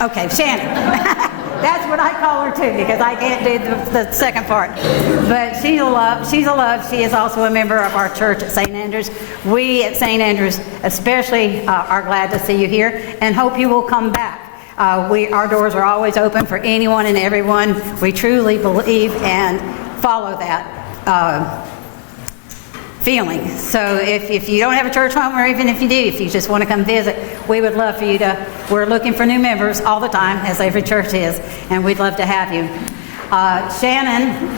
Okay, Shannon. That's what I call her too, because I can't do the second part. But she's a love. She's a love. She is also a member of our church at St. Andrews. We at St. Andrews especially are glad to see you here and hope you will come back. Our doors are always open for anyone and everyone. We truly believe and follow that feeling. So if you don't have a church home, or even if you do, if you just want to come visit, we would love for you to. We're looking for new members all the time, as every church is, and we'd love to have you. Shannon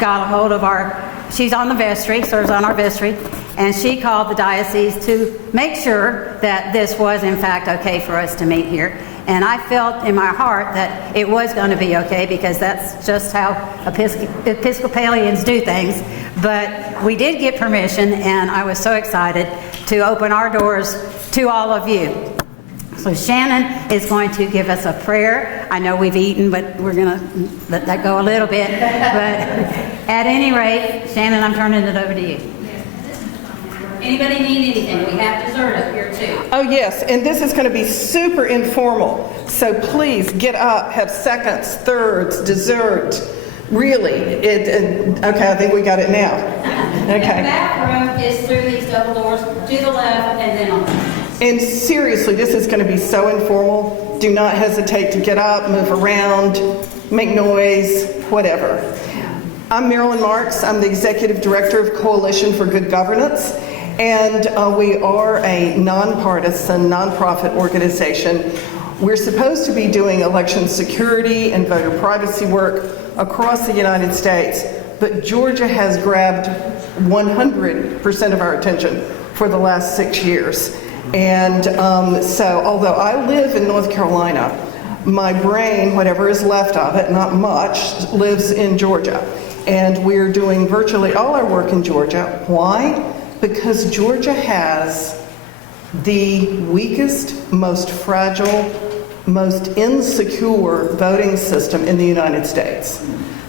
got a hold of she's on the vestry, serves on our vestry, and she called the diocese to make sure that this was in fact okay for us to meet here. And I felt in my heart that it was going to be okay, because that's just how Episcopalians do things. But we did get permission, and I was so excited to open our doors to all of you. So Shannon is going to give us a prayer. I know we've eaten, but we're going to let that go a little bit. But at any rate, Shannon, I'm turning it over to you. Anybody need anything? We have dessert up here too. Oh yes, and this is going to be super informal. So please get up, have seconds, thirds, dessert. Really, okay, I think we got it now. Okay. The back room is through these double doors to the left and then on the right. And seriously, this is going to be so informal. Do not hesitate to get up, move around, make noise, whatever. I'm Marilyn Marks. I'm the Executive Director of Coalition for Good Governance. And we are a nonpartisan, nonprofit organization. We're supposed to be doing election security and voter privacy work across the United States, but Georgia has grabbed 100% of our attention for the last 6 years. And so although I live in North Carolina, my brain, whatever is left of it, not much, lives in Georgia. And we're doing virtually all our work in Georgia. Why? Because Georgia has the weakest, most fragile, most insecure voting system in the United States.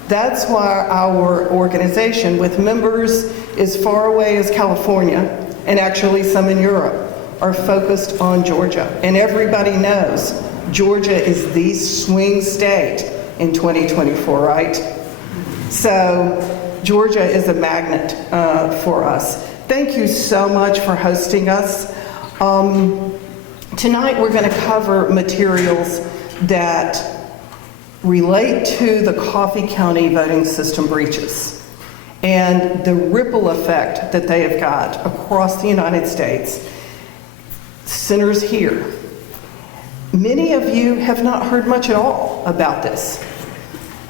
That's why our organization, with members as far away as California, and actually some in Europe, are focused on Georgia. And everybody knows Georgia is the swing state in 2024, right? So Georgia is a magnet for us. Thank you so much for hosting us. Tonight we're going to cover materials that relate to the Coffee County voting system breaches and the ripple effect that they have got across the United States. Centers here. Many of you have not heard much at all about this.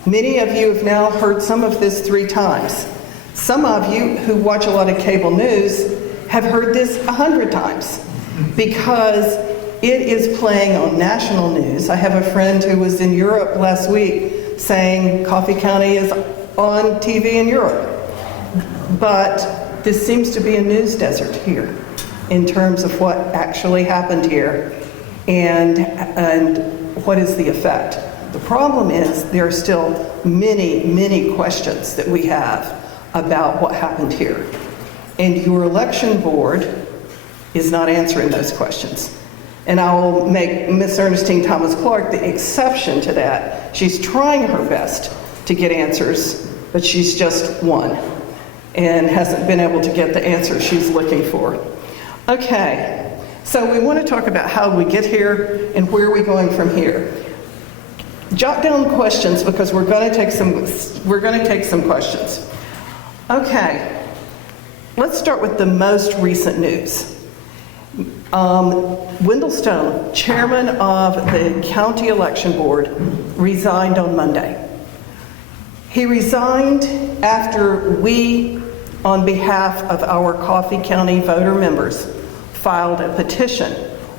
Many of you have now heard some of this 3 times. Some of you who watch a lot of cable news have heard this 100 times because it is playing on national news. I have a friend who was in Europe last week saying Coffee County is on TV in Europe. But this seems to be a news desert here in terms of what actually happened here and what is the effect. The problem is there are still many, many questions that we have about what happened here. And your election board is not answering those questions. And I will make Miss Ernestine Thomas Clark the exception to that. She's trying her best to get answers, but she's just won and hasn't been able to get the answer she's looking for. Okay, so we want to talk about how we get here and where are we going from here. Jot down questions because we're going to take some questions. Okay, let's start with the most recent news. Wendell Stone, chairman of the county election board, resigned on Monday. He resigned after we, on behalf of our Coffee County voter members, filed a petition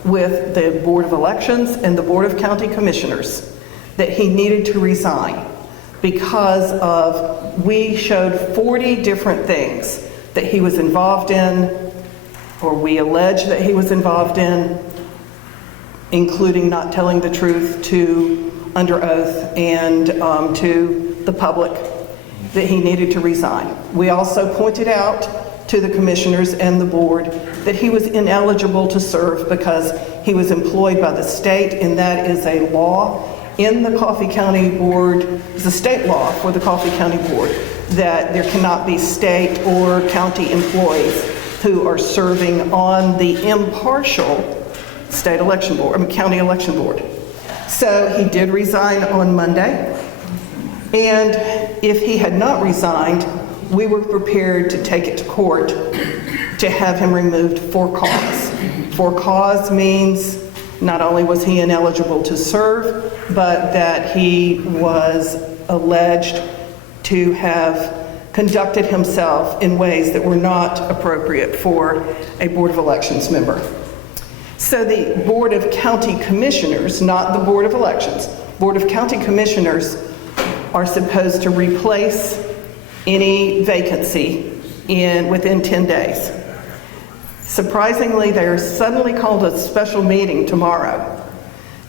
with the Board of Elections and the Board of County Commissioners that he needed to resign because we showed 40 different things that he was involved in, or we allege that he was involved in, including not telling the truth under oath and to the public, that he needed to resign. We also pointed out to the commissioners and the board that he was ineligible to serve because he was employed by the state, and that is a law in the Coffee County Board, it's a state law for the Coffee County Board, that there cannot be state or county employees who are serving on the impartial state election board, county election board. So he did resign on Monday, and if he had not resigned, we were prepared to take it to court to have him removed for cause. For cause means not only was he ineligible to serve, but that he was alleged to have conducted himself in ways that were not appropriate for a Board of Elections member. So the Board of County Commissioners, not the Board of Elections, Board of County Commissioners are supposed to replace any vacancy within 10 days. Surprisingly, they are suddenly called a special meeting tomorrow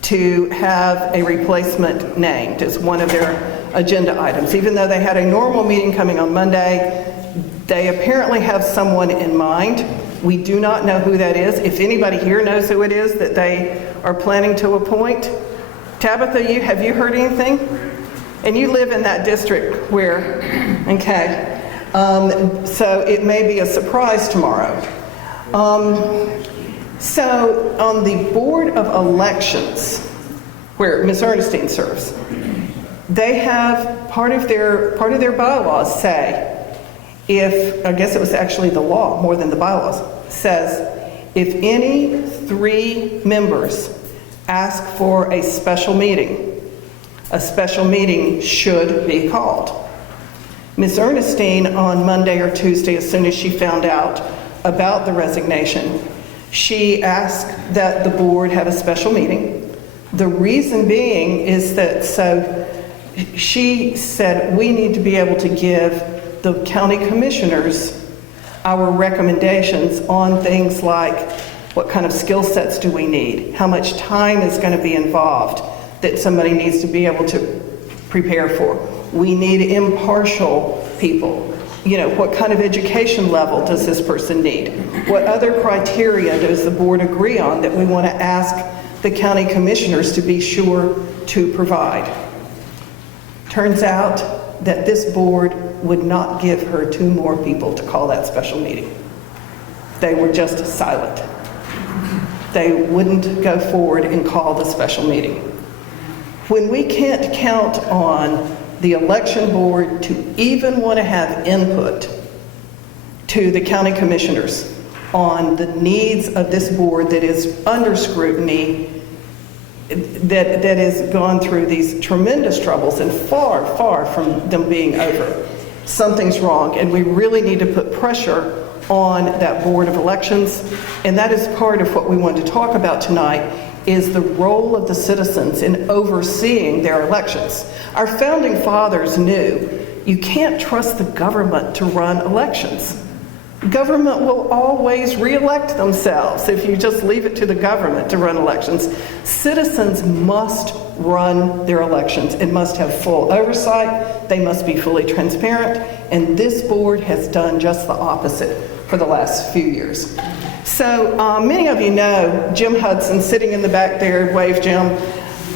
to have a replacement named as one of their agenda items. Even though they had a normal meeting coming on Monday, they apparently have someone in mind. We do not know who that is. If anybody here knows who it is that they are planning to appoint, Tabitha, have you heard anything? And you live in that district where, okay. So it may be a surprise tomorrow. So on the Board of Elections, where Ms. Ernestine serves, they have part of their bylaws say, I guess it was actually the law more than the bylaws, says if any 3 members ask for a special meeting should be called. Ms. Ernestine on Monday or Tuesday, as soon as she found out about the resignation, she asked that the board have a special meeting. The reason being is that, she said we need to be able to give the county commissioners our recommendations on things like what kind of skill sets do we need, how much time is going to be involved that somebody needs to be able to prepare for. We need impartial people. What kind of education level does this person need? What other criteria does the board agree on that we want to ask the county commissioners to be sure to provide? Turns out that this board would not give her 2 more people to call that special meeting. They were just silent. They wouldn't go forward and call the special meeting. When we can't count on the election board to even want to have input to the county commissioners on the needs of this board that is under scrutiny, that has gone through these tremendous troubles and far, far from them being over, something's wrong, and we really need to put pressure on that Board of Elections. And that is part of what we want to talk about tonight, is the role of the citizens in overseeing their elections. Our founding fathers knew you can't trust the government to run elections. Government will always re-elect themselves if you just leave it to the government to run elections. Citizens must run their elections and must have full oversight. They must be fully transparent. And this board has done just the opposite for the last few years. So many of you know Jim Hudson, sitting in the back there. Wave, Jim.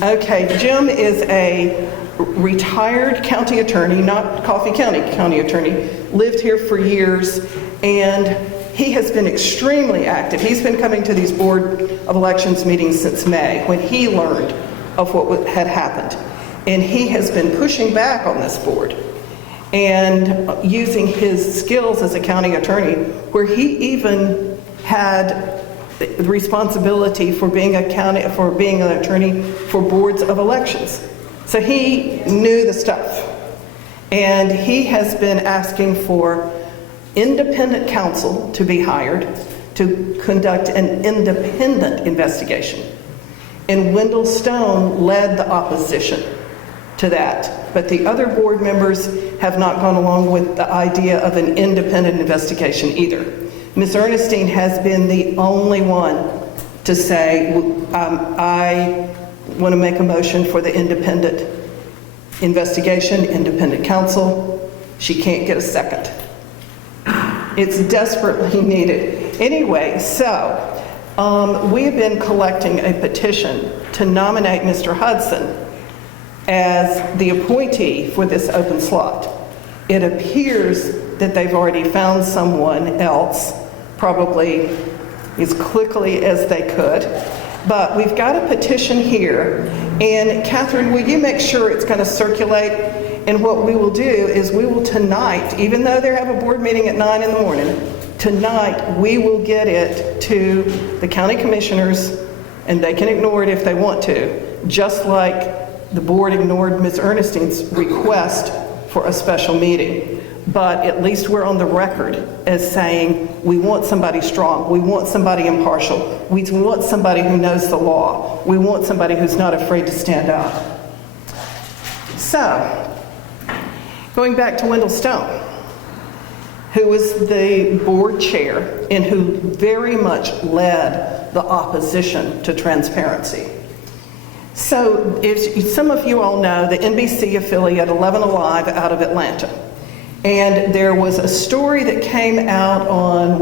Okay, Jim is a retired county attorney, not Coffee County county attorney, lived here for years, and he has been extremely active. He's been coming to these Board of Elections meetings since May, when he learned of what had happened. And he has been pushing back on this board and using his skills as a county attorney, where he even had the responsibility for being an attorney for boards of elections. So he knew the stuff. And he has been asking for independent counsel to be hired to conduct an independent investigation. And Wendell Stone led the opposition to that. But the other board members have not gone along with the idea of an independent investigation either. Ms. Ernestine has been the only one to say, I want to make a motion for the independent investigation, independent counsel. She can't get a second. It's desperately needed. Anyway, so we have been collecting a petition to nominate Mr. Hudson as the appointee for this open slot. It appears that they've already found someone else, probably as quickly as they could. But we've got a petition here, and Catherine, will you make sure it's going to circulate? And what we will do is we will tonight, even though they have a board meeting at 9 in the morning, tonight we will get it to the county commissioners, and they can ignore it if they want to, just like the board ignored Ms. Ernestine's request for a special meeting. But at least we're on the record as saying we want somebody strong, we want somebody impartial, we want somebody who knows the law, we want somebody who's not afraid to stand up. So, going back to Wendell Stone, who was the board chair and who very much led the opposition to transparency. So, if some of you all know the NBC affiliate 11 Alive out of Atlanta. And there was a story that came out on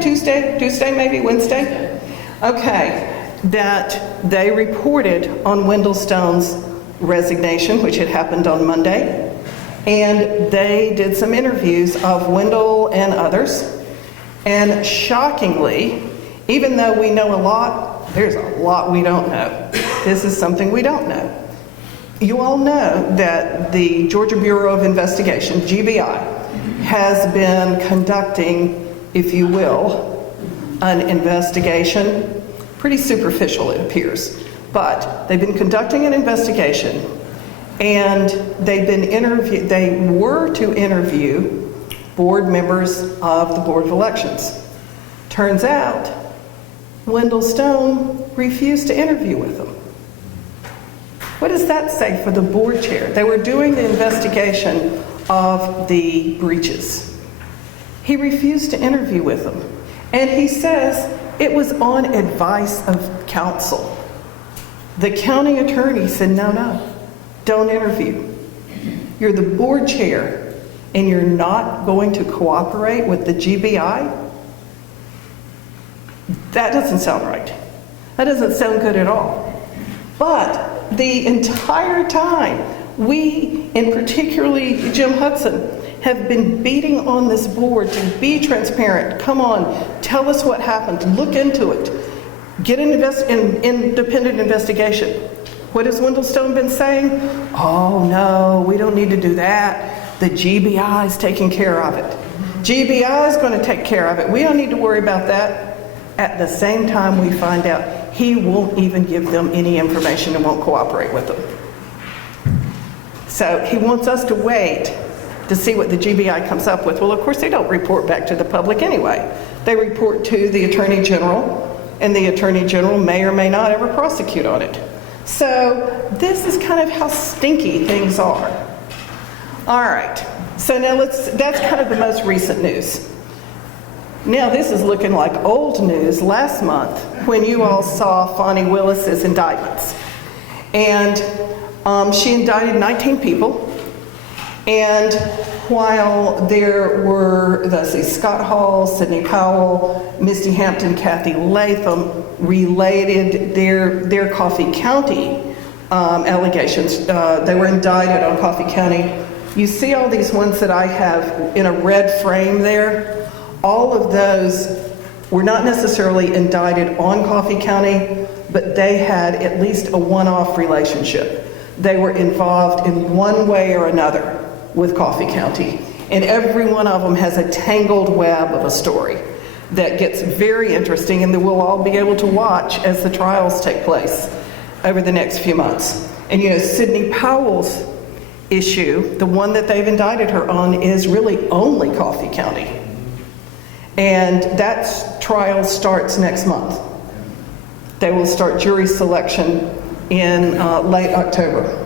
Tuesday maybe, Wednesday? Okay, that they reported on Wendell Stone's resignation, which had happened on Monday. And they did some interviews of Wendell and others. And shockingly, even though we know a lot, there's a lot we don't know. This is something we don't know. You all know that the Georgia Bureau of Investigation, GBI, has been conducting, if you will, an investigation. Pretty superficial, it appears. But they've been conducting an investigation, and they were to interview board members of the Board of Elections. Turns out, Wendell Stone refused to interview with them. What does that say for the board chair? They were doing the investigation of the breaches. He refused to interview with them. And he says it was on advice of counsel. The county attorney said, no, don't interview. You're the board chair and you're not going to cooperate with the GBI? That doesn't sound right. That doesn't sound good at all. But the entire time, we, and particularly Jim Hudson, have been beating on this board to be transparent. Come on, tell us what happened. Look into it. Get an independent investigation. What has Wendell Stone been saying? Oh, no, we don't need to do that. The GBI is taking care of it. GBI is going to take care of it. We don't need to worry about that. At the same time, we find out he won't even give them any information and won't cooperate with them. So he wants us to wait to see what the GBI comes up with. Well, of course, they don't report back to the public anyway. They report to the Attorney General, and the Attorney General may or may not ever prosecute on it. So this is kind of how stinky things are. All right, so now that's kind of the most recent news. Now this is looking like old news last month when you all saw Fani Willis's indictments. And she indicted 19 people. And while there were, Scott Hall, Sidney Powell, Misty Hampton, Kathy Latham related their Coffee County allegations. They were indicted on Coffee County. You see all these ones that I have in a red frame there? All of those were not necessarily indicted on Coffee County, but they had at least a one-off relationship. They were involved in one way or another with Coffee County. And every one of them has a tangled web of a story that gets very interesting and that we'll all be able to watch as the trials take place over the next few months. And you know, Sidney Powell's issue, the one that they've indicted her on, is really only Coffee County. And that trial starts next month. They will start jury selection in late October.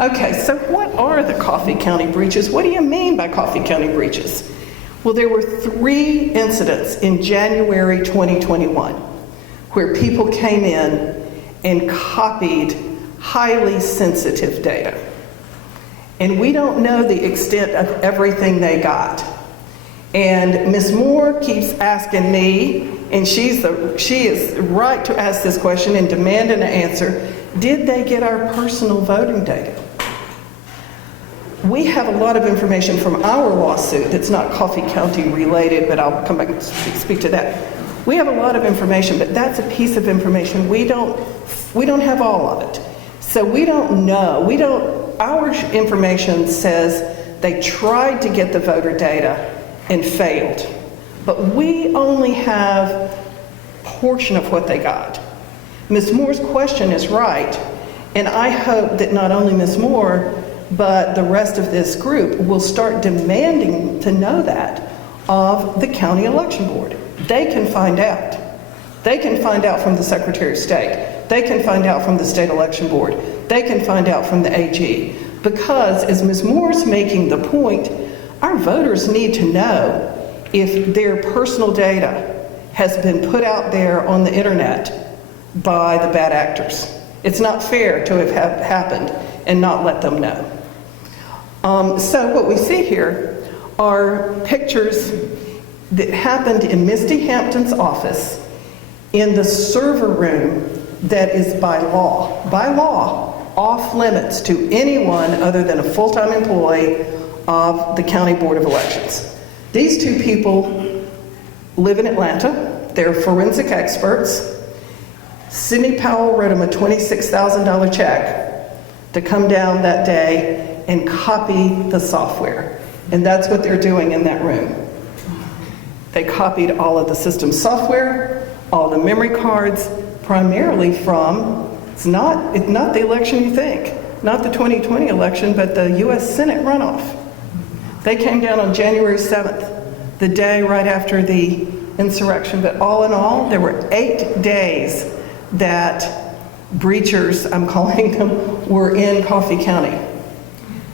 Okay, so what are the Coffee County breaches? What do you mean by Coffee County breaches? Well, there were 3 incidents in January 2021 where people came in and copied highly sensitive data. And we don't know the extent of everything they got. And Ms. Moore keeps asking me, and she is right to ask this question and demand an answer, did they get our personal voting data? We have a lot of information from our lawsuit that's not Coffee County related, but I'll come back and speak to that. We have a lot of information, but that's a piece of information. We don't have all of it. So we don't know. Our information says they tried to get the voter data and failed. But we only have a portion of what they got. Ms. Moore's question is right, and I hope that not only Ms. Moore, but the rest of this group will start demanding to know that of the county election board. They can find out. They can find out from the Secretary of State. They can find out from the state election board. They can find out from the AG. Because as Ms. Moore's making the point, our voters need to know if their personal data has been put out there on the internet by the bad actors. It's not fair to have happened and not let them know. So what we see here are pictures that happened in Misty Hampton's office in the server room that is by law off limits to anyone other than a full-time employee of the County Board of Elections. These two people live in Atlanta. They're forensic experts. Sidney Powell wrote them a $26,000 check to come down that day and copy the software. And that's what they're doing in that room. They copied all of the system software, all the memory cards, primarily from, it's not the election you think, not the 2020 election, but the U.S. Senate runoff. They came down on January 7th, the day right after the insurrection. But all in all, there were 8 days that breachers, I'm calling them, were in Coffee County.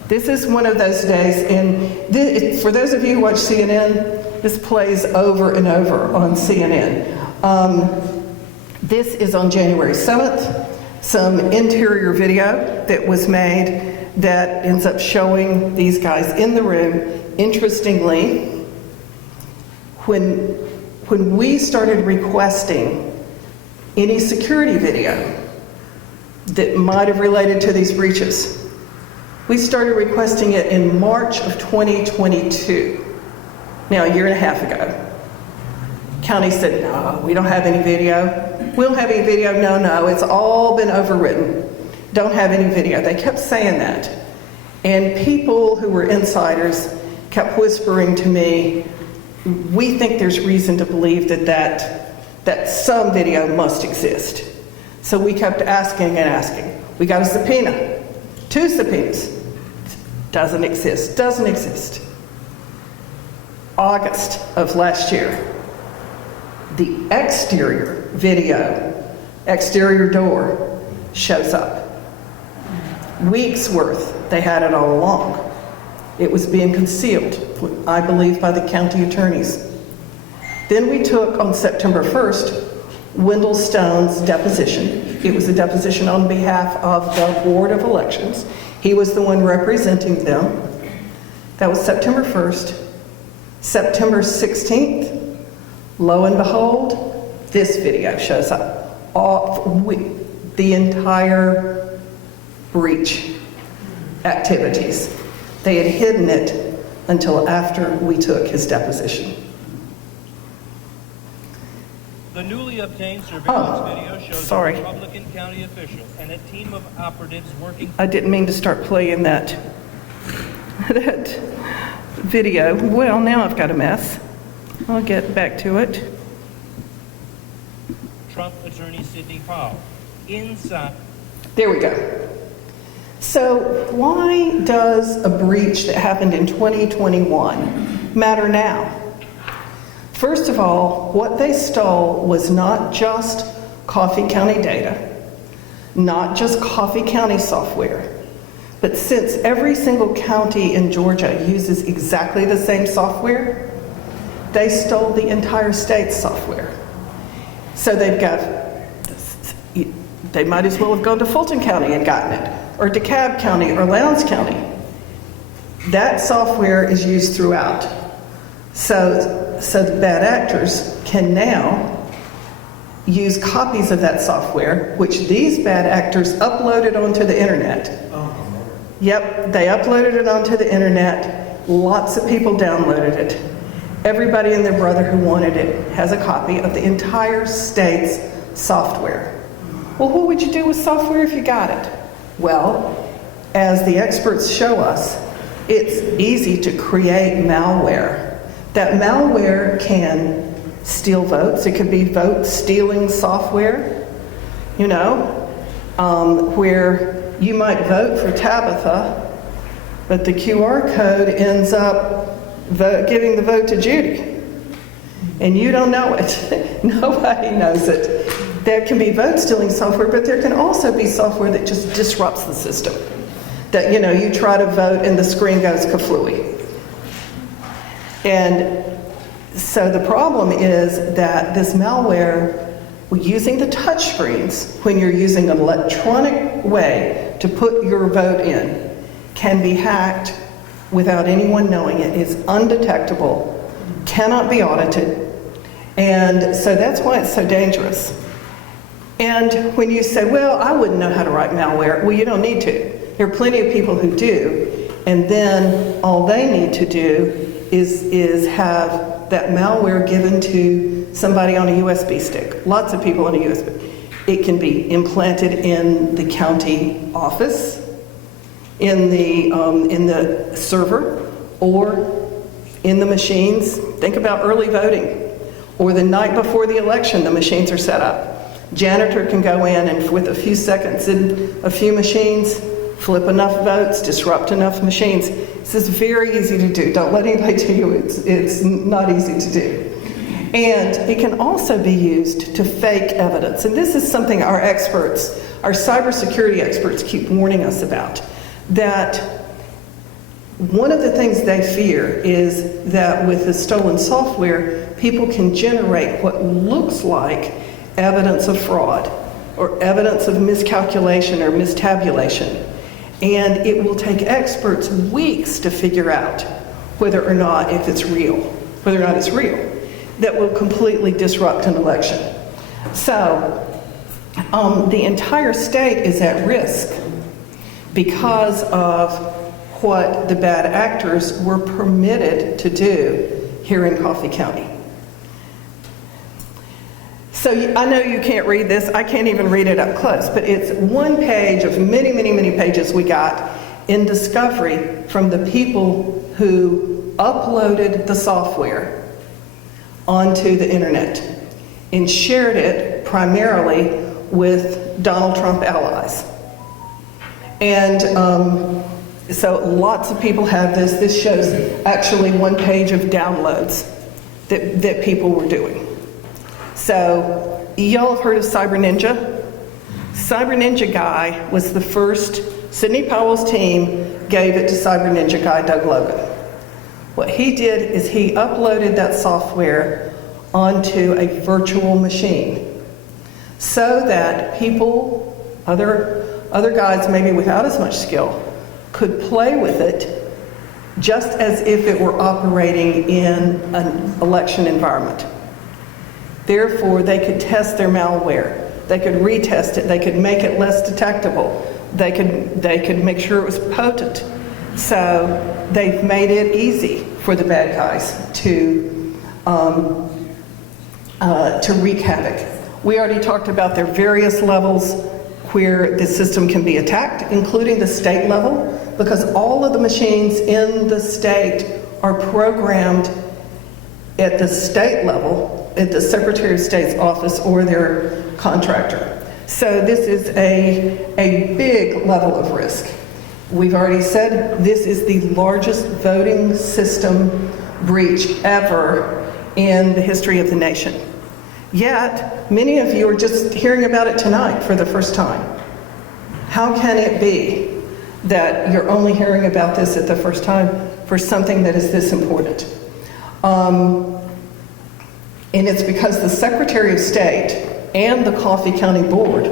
This is one of those days, and for those of you who watch CNN, this plays over and over on CNN. This is on January 7th, some interior video that was made that ends up showing these guys in the room. Interestingly, when we started requesting any security video that might have related to these breaches, we started requesting it in March of 2022, now a year and a half ago. County said, no, we don't have any video. We don't have any video. No, it's all been overwritten. Don't have any video. They kept saying that. And people who were insiders kept whispering to me, we think there's reason to believe that some video must exist. So we kept asking and asking. We got a subpoena, 2 subpoenas. Doesn't exist. August of last year, the exterior video, exterior door, shows up. Weeks worth, they had it all along. It was being concealed, I believe, by the county attorneys. Then we took, on September 1st, Wendell Stone's deposition. It was a deposition on behalf of the Board of Elections. He was the one representing them. That was September 1st. September 16th, lo and behold, this video shows up. The entire breach activities. They had hidden it until after we took his deposition. The newly obtained surveillance video shows sorry. a Republican county official and a team of operatives working. I didn't mean to start playing that video. Well, now I've got a mess. I'll get back to it. Trump attorney Sidney Powell inside. There we go. So why does a breach that happened in 2021 matter now? First of all, what they stole was not just Coffee County data, not just Coffee County software, but since every single county in Georgia uses exactly the same software, they stole the entire state's software. So they might as well have gone to Fulton County and gotten it, or DeKalb County, or Lowndes County. That software is used throughout. So the bad actors can now use copies of that software, which these bad actors uploaded onto the internet. Yep, they uploaded it onto the internet. Lots of people downloaded it. Everybody and their brother who wanted it has a copy of the entire state's software. Well, what would you do with software if you got it? Well, as the experts show us, it's easy to create malware. That malware can steal votes. It could be vote stealing software, where you might vote for Tabitha, but the QR code ends up giving the vote to Judy. And you don't know it. Nobody knows it. There can be vote stealing software, but there can also be software that just disrupts the system. That, you try to vote and the screen goes kaflooey. And so the problem is that this malware, using the touch screens, when you're using an electronic way to put your vote in, can be hacked without anyone knowing it. It's undetectable, cannot be audited, and so that's why it's so dangerous. And when you say, well, I wouldn't know how to write malware, well, you don't need to. There are plenty of people who do, and then all they need to do is have that malware given to somebody on a USB stick. Lots of people on a USB. It can be implanted in the county office, in the server, or in the machines. Think about early voting, or the night before the election, the machines are set up. Janitor can go in and with a few seconds in a few machines, flip enough votes, disrupt enough machines. This is very easy to do. Don't let anybody tell you it's not easy to do. And it can also be used to fake evidence. And this is something our experts, our cybersecurity experts, keep warning us about. That one of the things they fear is that with the stolen software, people can generate what looks like evidence of fraud or evidence of miscalculation or mistabulation. And it will take experts weeks to figure out whether or not it's real. That will completely disrupt an election. So the entire state is at risk because of what the bad actors were permitted to do here in Coffee County. So I know you can't read this. I can't even read it up close, but it's one page of many, many, many pages we got in discovery from the people who uploaded the software onto the internet and shared it primarily with Donald Trump allies. And so lots of people have this. This shows actually one page of downloads that people were doing. So, y'all have heard of Cyber Ninja? Cyber Ninja guy was the first, Sidney Powell's team gave it to Cyber Ninja guy Doug Logan. What he did is he uploaded that software onto a virtual machine so that people, other guys maybe without as much skill, could play with it just as if it were operating in an election environment. Therefore, they could test their malware. They could retest it. They could make it less detectable. They could make sure it was potent. So they've made it easy for the bad guys to wreak havoc. We already talked about their various levels where the system can be attacked, including the state level, because all of the machines in the state are programmed at the state level, at the Secretary of State's office or their contractor. So this is a big level of risk. We've already said this is the largest voting system breach ever in the history of the nation. Yet, many of you are just hearing about it tonight for the first time. How can it be that you're only hearing about this at the first time for something that is this important? And it's because the Secretary of State and the Coffee County Board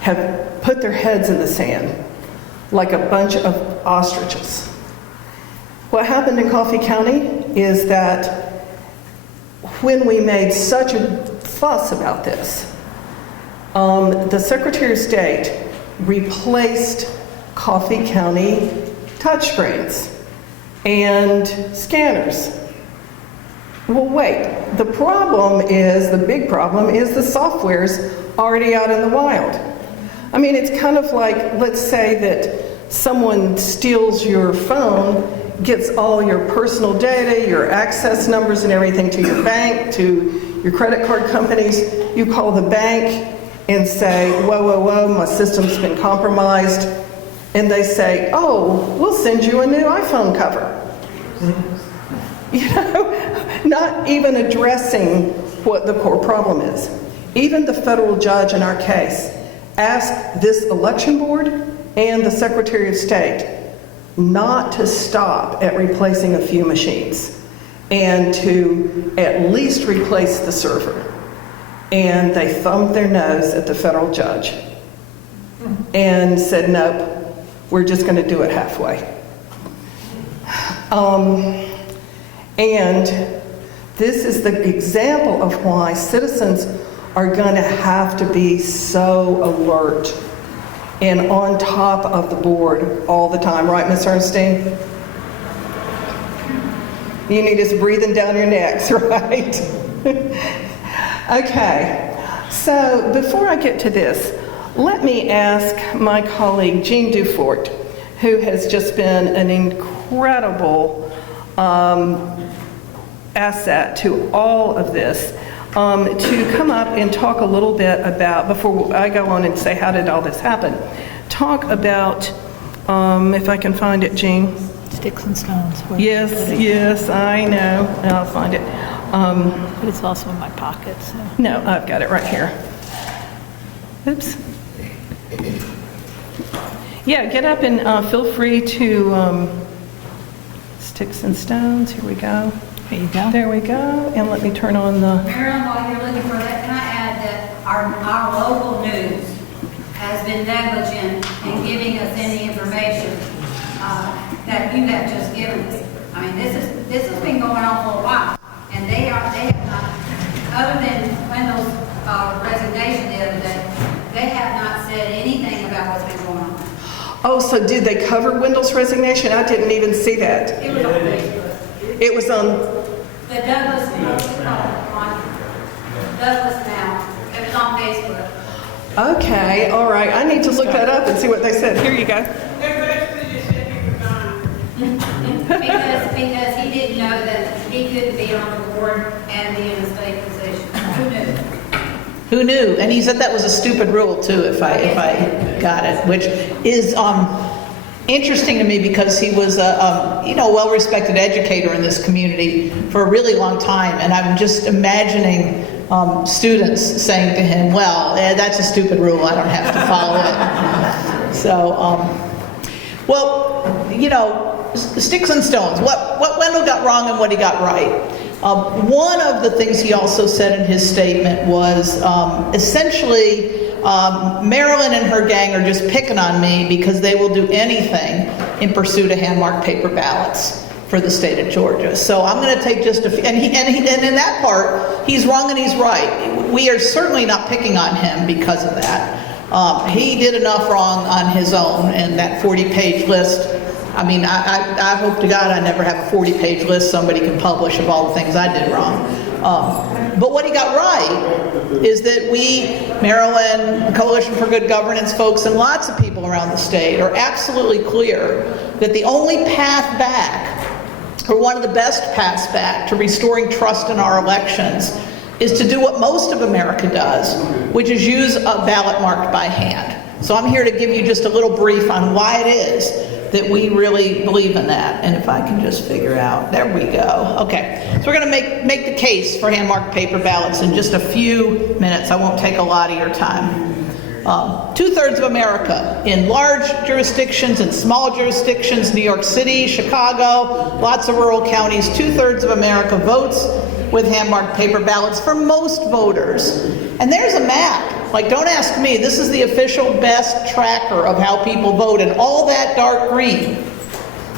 have put their heads in the sand like a bunch of ostriches. What happened in Coffee County is that when we made such a fuss about this, the Secretary of State replaced Coffee County touchscreens and scanners. Well, wait, the big problem is the software's already out in the wild. I mean, it's kind of like, let's say that someone steals your phone, gets all your personal data, your access numbers and everything to your bank, to your credit card companies. You call the bank and say, whoa, whoa, whoa, my system's been compromised. And they say, oh, we'll send you a new iPhone cover. You know, not even addressing what the core problem is. Even the federal judge in our case asked this election board and the Secretary of State not to stop at replacing a few machines and to at least replace the server. And they thumbed their nose at the federal judge and said, nope, we're just going to do it halfway. And this is the example of why citizens are going to have to be so alert and on top of the board all the time. Right, Ms. Ernstine? You need us breathing down your necks, right? Okay, so before I get to this, let me ask my colleague Jean Dufort, who has just been an incredible asset to all of this, to come up and talk a little bit about, before I go on and say how did all this happen, talk about, if I can find it, Jean. Sticks and stones. Yes, I know. I'll find it. But it's also in my pocket, so. No, I've got it right here. Oops. Yeah, get up and feel free to sticks and stones. Here we go. There you go. There we go. And let me turn on the... Marilyn, while you're looking for that, can I add that our local news has been negligent in giving us any information that you have just given us. I mean, this has been going on for a while, and they have not, other than Wendell's resignation the other day, they have not said anything about what's been going on. Oh, so did they cover Wendell's resignation? I didn't even see that. It was on Facebook. It was on... The Douglas, what's it called? Douglas Now. It was on Facebook. Okay, all right. I need to look that up and see what they said. Here you go. Because he didn't know that he couldn't be on the board and be in a state position. Who knew? Who knew? And he said that was a stupid rule too, if I got it, which is interesting to me because he was a well-respected educator in this community for a really long time, and I'm just imagining students saying to him, "Well, that's a stupid rule. I don't have to follow it." So, sticks and stones. What Wendell got wrong and what he got right. One of the things he also said in his statement was essentially Marilyn and her gang are just picking on me because they will do anything in pursuit of hand-marked paper ballots for the state of Georgia. So I'm going to take just a few, and in that part, he's wrong and he's right. We are certainly not picking on him because of that. He did enough wrong on his own, and that 40-page list. I mean, I hope to God I never have a 40-page list somebody can publish of all the things I did wrong. But what he got right is that we, Maryland, Coalition for Good Governance folks, and lots of people around the state are absolutely clear that the only path back, or one of the best paths back to restoring trust in our elections, is to do what most of America does, which is use a ballot marked by hand. So I'm here to give you just a little brief on why it is that we really believe in that. And if I can just figure out, there we go. Okay, so we're going to make the case for hand-marked paper ballots in just a few minutes. I won't take a lot of your time. 2/3 of America, in large jurisdictions and small jurisdictions, New York City, Chicago, lots of rural counties, 2/3 of America votes with hand-marked paper ballots for most voters. And there's a map. Like, don't ask me, this is the official best tracker of how people vote, and all that dark green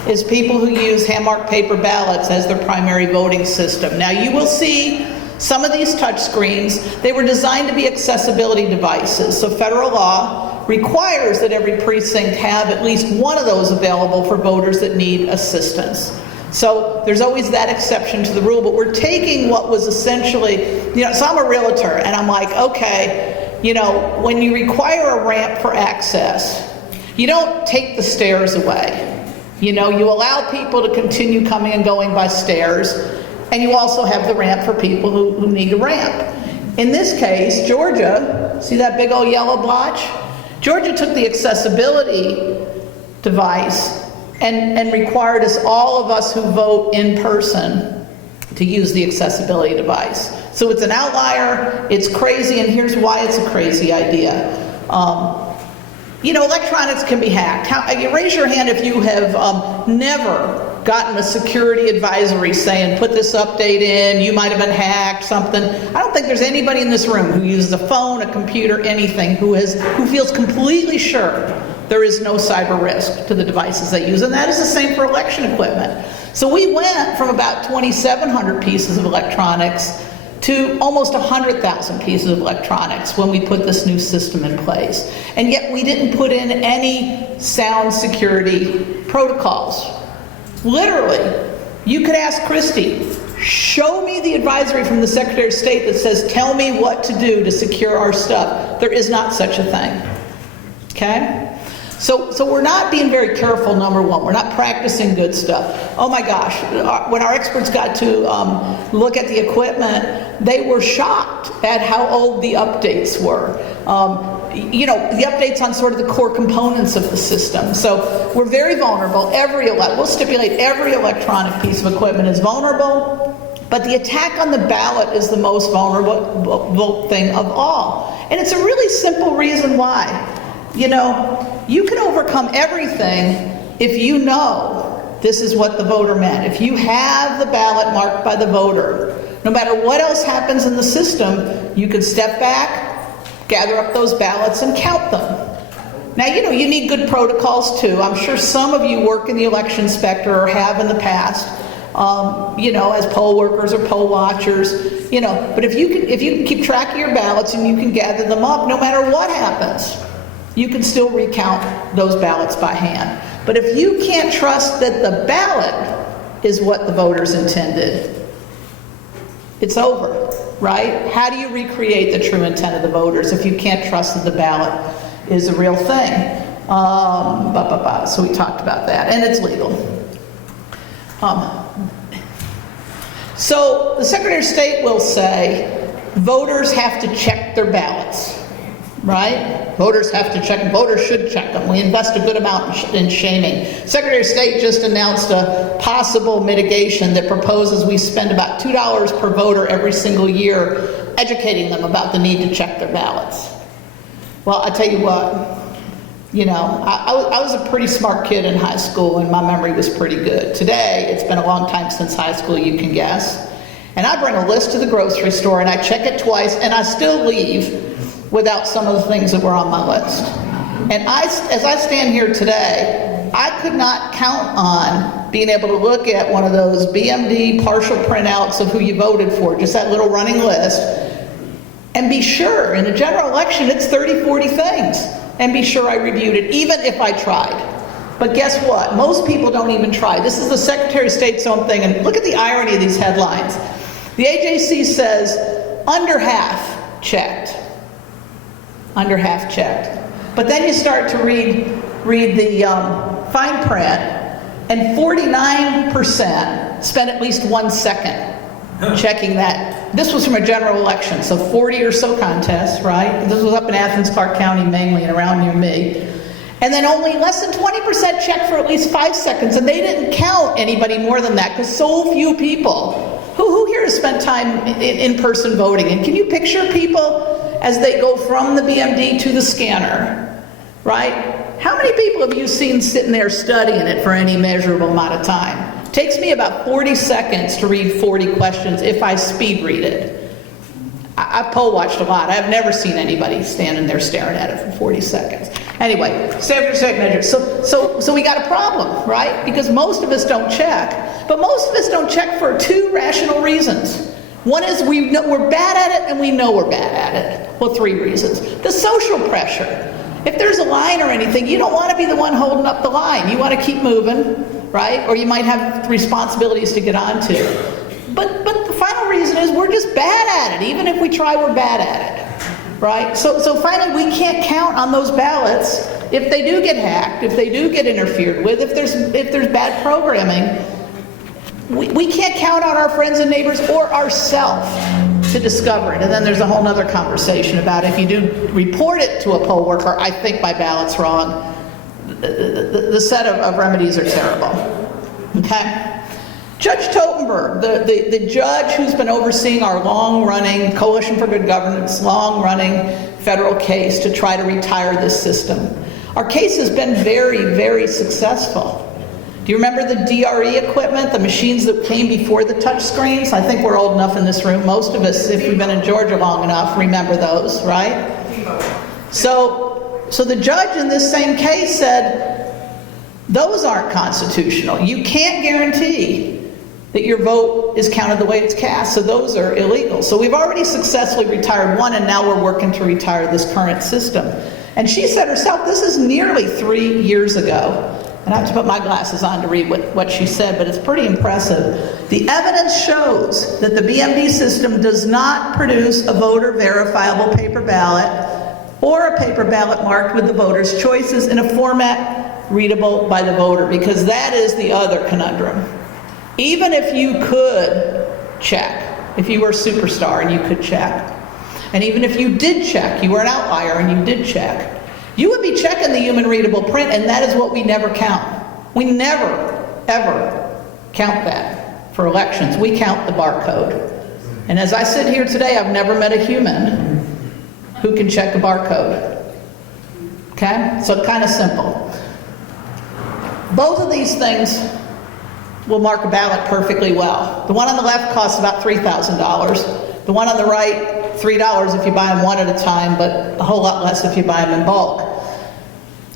is people who use hand-marked paper ballots as their primary voting system. Now, you will see some of these touch screens, they were designed to be accessibility devices. So federal law requires that every precinct have at least one of those available for voters that need assistance. So there's always that exception to the rule, but we're taking what was essentially, so I'm a realtor and I'm like, okay, when you require a ramp for access, you don't take the stairs away. You allow people to continue coming and going by stairs, and you also have the ramp for people who need a ramp. In this case, Georgia, see that big old yellow blotch? Georgia took the accessibility device and required all of us who vote in person to use the accessibility device. So it's an outlier, it's crazy, and here's why it's a crazy idea. Electronics can be hacked. Raise your hand if you have never gotten a security advisory saying, put this update in, you might have been hacked, something. I don't think there's anybody in this room who uses a phone, a computer, anything, who feels completely sure there is no cyber risk to the devices they use, and that is the same for election equipment. So we went from about 2,700 pieces of electronics to almost 100,000 pieces of electronics when we put this new system in place. And yet we didn't put in any sound security protocols. Literally, you could ask Christie, show me the advisory from the Secretary of State that says, tell me what to do to secure our stuff. There is not such a thing, okay? So we're not being very careful, number one. We're not practicing good stuff. Oh my gosh, when our experts got to look at the equipment, they were shocked at how old the updates were. The updates on sort of the core components of the system. So we're very vulnerable. We'll stipulate every electronic piece of equipment is vulnerable, but the attack on the ballot is the most vulnerable thing of all. And it's a really simple reason why. You can overcome everything if you know this is what the voter meant. If you have the ballot marked by the voter, no matter what else happens in the system, you can step back, gather up those ballots, and count them. Now, you need good protocols too. I'm sure some of you work in the election inspector or have in the past, as poll workers or poll watchers, but if you can keep track of your ballots and you can gather them up, no matter what happens, you can still recount those ballots by hand. But if you can't trust that the ballot is what the voters intended, it's over, right? How do you recreate the true intent of the voters if you can't trust that the ballot is a real thing? So we talked about that, and it's legal. So the Secretary of State will say voters have to check their ballots. Right? Voters have to check them. Voters should check them. We invest a good amount in shaming. Secretary of State just announced a possible mitigation that proposes we spend about $2 per voter every single year educating them about the need to check their ballots. Well, I tell you what, I was a pretty smart kid in high school and my memory was pretty good. Today, it's been a long time since high school, you can guess. And I bring a list to the grocery store and I check it twice and I still leave without some of the things that were on my list. And as I stand here today, I could not count on being able to look at one of those BMD partial printouts of who you voted for, just that little running list, and be sure, in a general election, it's 30, 40 things, and be sure I reviewed it, even if I tried. But guess what? Most people don't even try. This is the Secretary of State's own thing, and look at the irony of these headlines. The AJC says, under half checked. Under half checked. But then you start to read the fine print, and 49% spent at least 1 second checking that. This was from a general election, so 40 or so contests, right? This was up in Athens, Clark County mainly, and around near me. And then only less than 20% checked for at least 5 seconds, and they didn't count anybody more than that, because so few people. Who here has spent time in-person voting? And can you picture people as they go from the BMD to the scanner, right? How many people have you seen sitting there studying it for any measurable amount of time? It takes me about 40 seconds to read 40 questions if I speed read it. I've poll watched a lot. I've never seen anybody standing there staring at it for 40 seconds. Anyway, stay after second measure. So we got a problem, right? Because most of us don't check. But most of us don't check for two rational reasons. One is we're bad at it and we know we're bad at it. Well, three reasons. The social pressure. If there's a line or anything, you don't want to be the one holding up the line. You want to keep moving, right? Or you might have responsibilities to get onto. But the final reason is we're just bad at it. Even if we try, we're bad at it, right? So finally, we can't count on those ballots if they do get hacked, if they do get interfered with, if there's bad programming. We can't count on our friends and neighbors or ourselves to discover it. And then there's a whole other conversation about if you do report it to a poll worker, I think my ballot's wrong. The set of remedies are terrible. Okay? Judge Totenberg, the judge who's been overseeing our long-running Coalition for Good Governance, long-running federal case to try to retire this system. Our case has been very, very successful. Do you remember the DRE equipment, the machines that came before the touch screens? I think we're old enough in this room. Most of us, if we've been in Georgia long enough, remember those, right? So the judge in this same case said, those aren't constitutional. You can't guarantee that your vote is counted the way it's cast, so those are illegal. So we've already successfully retired one, and now we're working to retire this current system. And she said herself, this is nearly 3 years ago. And I have to put my glasses on to read what she said, but it's pretty impressive. The evidence shows that the BMD system does not produce a voter verifiable paper ballot or a paper ballot marked with the voter's choices in a format readable by the voter, because that is the other conundrum. Even if you could check, if you were a superstar and you could check, and even if you did check, you were an outlier and you did check, you would be checking the human readable print, and that is what we never count. We never, ever count that for elections. We count the barcode. And as I sit here today, I've never met a human who can check a barcode. Okay? So kind of simple. Both of these things will mark a ballot perfectly well. The one on the left costs about $3,000. The one on the right, $3 if you buy them one at a time, but a whole lot less if you buy them in bulk.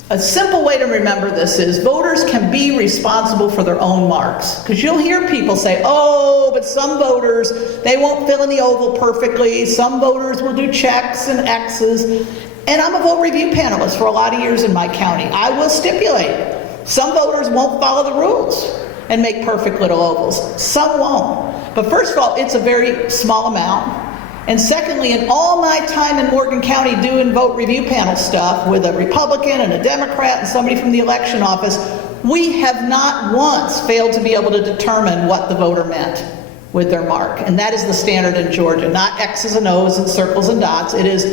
A simple way to remember this is voters can be responsible for their own marks. Because you'll hear people say, oh, but some voters, they won't fill in the oval perfectly. Some voters will do checks and X's. And I'm a vote review panelist for a lot of years in my county. I will stipulate, some voters won't follow the rules and make perfect little ovals. Some won't. But first of all, it's a very small amount. And secondly, in all my time in Morgan County doing vote review panel stuff with a Republican and a Democrat and somebody from the election office, we have not once failed to be able to determine what the voter meant with their mark. And that is the standard in Georgia, not X's and O's and circles and dots. It is,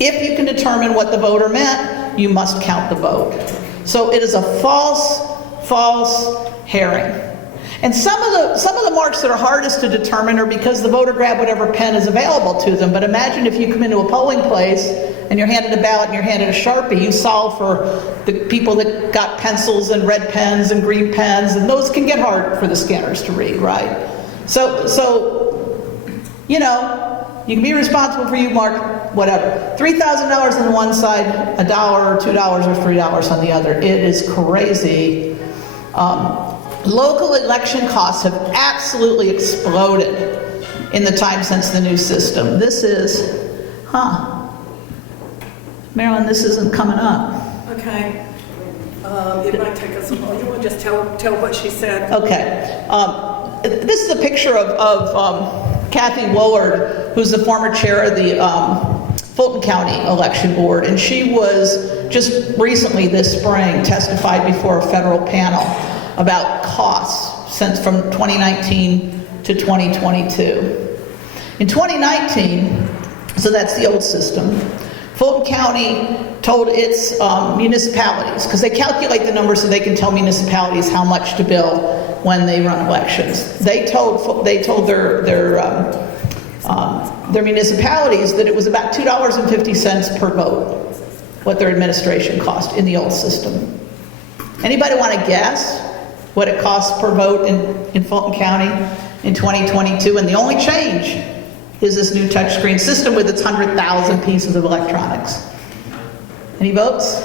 if you can determine what the voter meant, you must count the vote. So it is a false herring. And some of the marks that are hardest to determine are because the voter grabbed whatever pen is available to them. But imagine if you come into a polling place and you're handed a ballot and you're handed a Sharpie, you solve for the people that got pencils and red pens and green pens, and those can get hard for the scanners to read, right? So you know, you can be responsible for you mark whatever. $3,000 on one side, $1 or $2 or $3 on the other. It is crazy. Local election costs have absolutely exploded in the time since the new system. This is, Marilyn, this isn't coming up. Okay. It might take us a while. You want to just tell what she said? Okay. This is a picture of Kathy Woolard, who's the former chair of the Fulton County Election Board, and she was just recently this spring testified before a federal panel about costs since from 2019 to 2022. In 2019, so that's the old system, Fulton County told its municipalities, because they calculate the numbers so they can tell municipalities how much to bill when they run elections. They told their municipalities that it was about $2.50 per vote, what their administration cost in the old system. Anybody want to guess what it costs per vote in Fulton County in 2022? And the only change is this new touchscreen system with its 100,000 pieces of electronics. Any votes?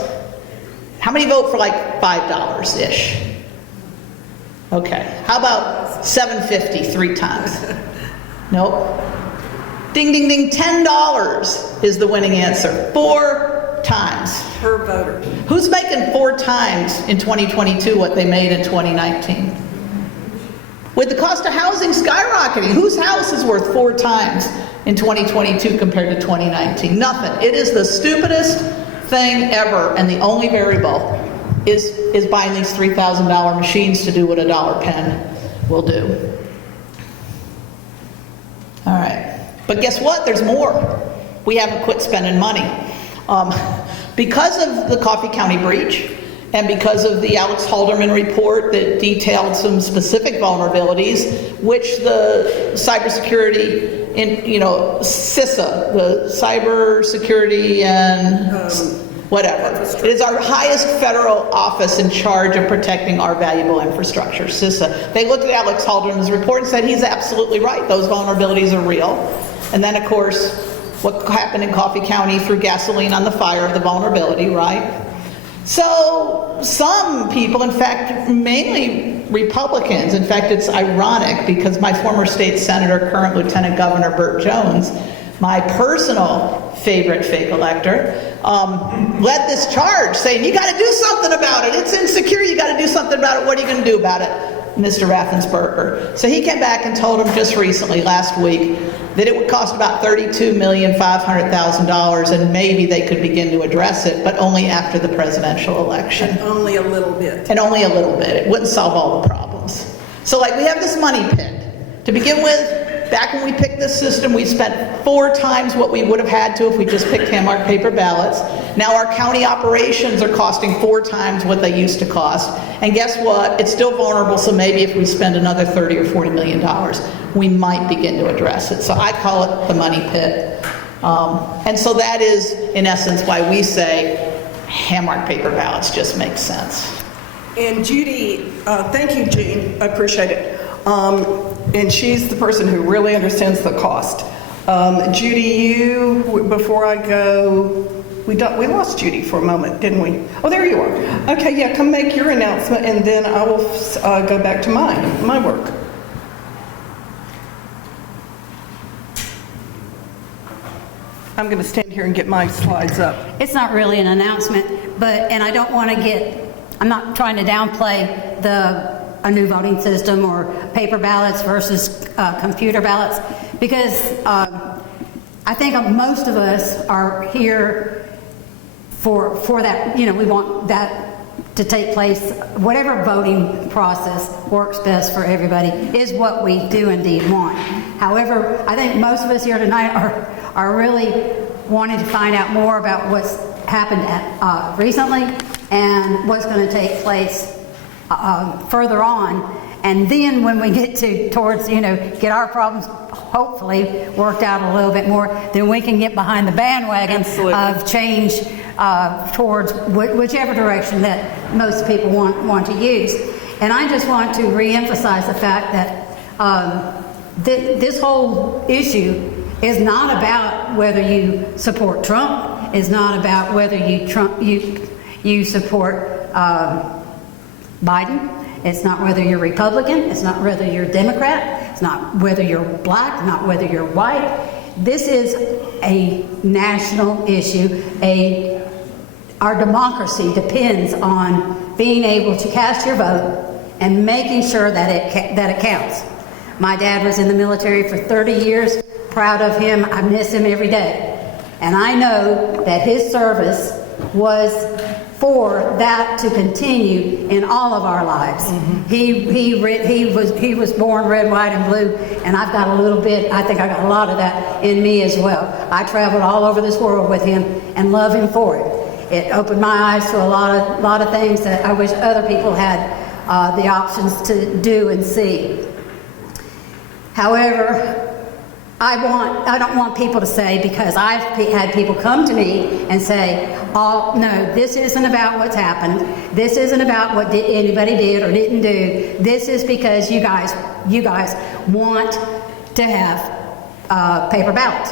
How many vote for like $5-ish? Okay. How about $7.50 3 times? Nope. Ding, ding, ding, $10 is the winning answer. 4 times. Per voter. Who's making 4 times in 2022 what they made in 2019? With the cost of housing skyrocketing, whose house is worth 4 times in 2022 compared to 2019? Nothing. It is the stupidest thing ever, and the only variable is buying these $3,000 machines to do what a dollar pen will do. All right. But guess what? There's more. We haven't quit spending money. Because of the Coffee County breach, and because of the Alex Halderman report that detailed some specific vulnerabilities, which the cybersecurity, CISA, the cybersecurity and whatever. It is our highest federal office in charge of protecting our valuable infrastructure, CISA. They looked at Alex Halderman's report and said he's absolutely right. Those vulnerabilities are real. And then, of course, what happened in Coffee County threw gasoline on the fire of the vulnerability, right? So some people, in fact, mainly Republicans, in fact, it's ironic because my former state senator, current Lieutenant Governor Burt Jones, my personal favorite fake elector, led this charge saying, you got to do something about it. It's insecure. You got to do something about it. What are you going to do about it, Mr. Raffensperger? So he came back and told him just recently, last week, that it would cost about $32,500,000 and maybe they could begin to address it, but only after the presidential election. And only a little bit. And only a little bit. It wouldn't solve all the problems. So like we have this money pit. To begin with, back when we picked this system, we spent 4 times what we would have had to if we just picked hand-marked paper ballots. Now our county operations are costing 4 times what they used to cost. And guess what? It's still vulnerable, so maybe if we spend another $30 or $40 million, we might begin to address it. So I call it the money pit. And so that is, in essence, why we say hand-marked paper ballots just make sense. And Judy, thank you, Jean. I appreciate it. And she's the person who really understands the cost. Judy, you, before I go, we lost Judy for a moment, didn't we? Oh, there you are. Okay, yeah, come make your announcement, and then I will go back to my work. I'm going to stand here and get my slides up. It's not really an announcement, and I don't want to I'm not trying to downplay a new voting system or paper ballots versus computer ballots, because I think most of us are here for that, we want that to take place. Whatever voting process works best for everybody is what we do indeed want. However, I think most of us here tonight are really wanting to find out more about what's happened recently and what's going to take place further on. And then when we get towards get our problems hopefully worked out a little bit more, then we can get behind the bandwagon of change towards whichever direction that most people want to use. And I just want to reemphasize the fact that this whole issue is not about whether you support Trump. It's not about whether you support Biden. It's not whether you're Republican. It's not whether you're Democrat. It's not whether you're black, not whether you're white. This is a national issue. Our democracy depends on being able to cast your vote and making sure that it counts. My dad was in the military for 30 years. Proud of him. I miss him every day. And I know that his service was for that to continue in all of our lives. Mm-hmm. He was born red, white, and blue, and I've got a little bit, I think I got a lot of that in me as well. I traveled all over this world with him and love him for it. It opened my eyes to a lot of things that I wish other people had the options to do and see. However, I don't want people to say, because I've had people come to me and say, oh, no, this isn't about what's happened. This isn't about what anybody did or didn't do. This is because you guys want to have paper ballots.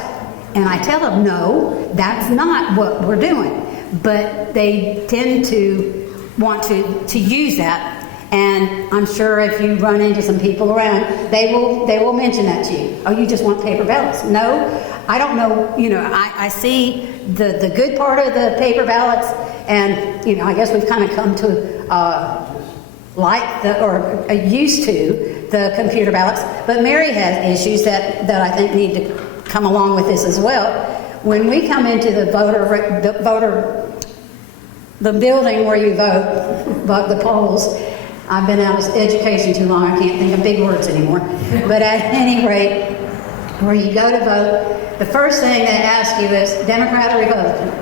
And I tell them, no, that's not what we're doing. But they tend to want to use that. And I'm sure if you run into some people around, they will mention that to you. Oh, you just want paper ballots? No, I don't know. You know, I see the good part of the paper ballots, and you know, I guess we've kind of come to used to the computer ballots. But Mary has issues that I think need to come along with this as well. When we come into the building where you vote, the polls. I've been out of education too long, I can't think of big words anymore. But at any rate, where you go to vote, the first thing they ask you is Democrat or Republican.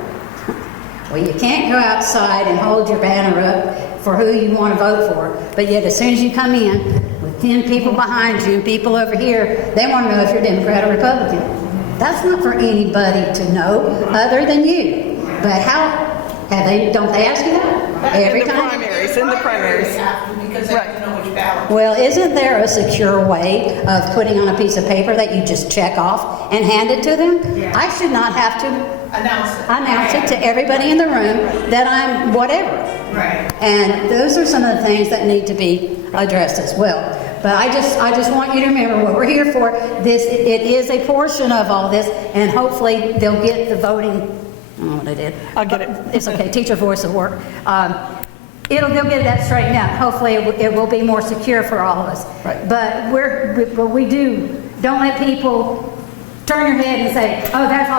Well, you can't go outside and hold your banner up for who you want to vote for, but yet as soon as you come in, with 10 people behind you and people over here, they want to know if you're Democrat or Republican. That's not for anybody to know other than you. But don't they ask you that? Every time? In the primaries. Because they have to know which ballot. Well, isn't there a secure way of putting on a piece of paper that you just check off and hand it to them? Yeah. I should not have to announce it to everybody in the room that I'm whatever. Right. And those are some of the things that need to be addressed as well. But I just want you to remember what we're here for. It is a portion of all this, and hopefully they'll get the voting. I don't know what I did. I'll get it. It's okay. Teacher voice will work. They'll get that straightened out. Hopefully, it will be more secure for all of us. Right. But don't let people turn your head and say, "Oh, that's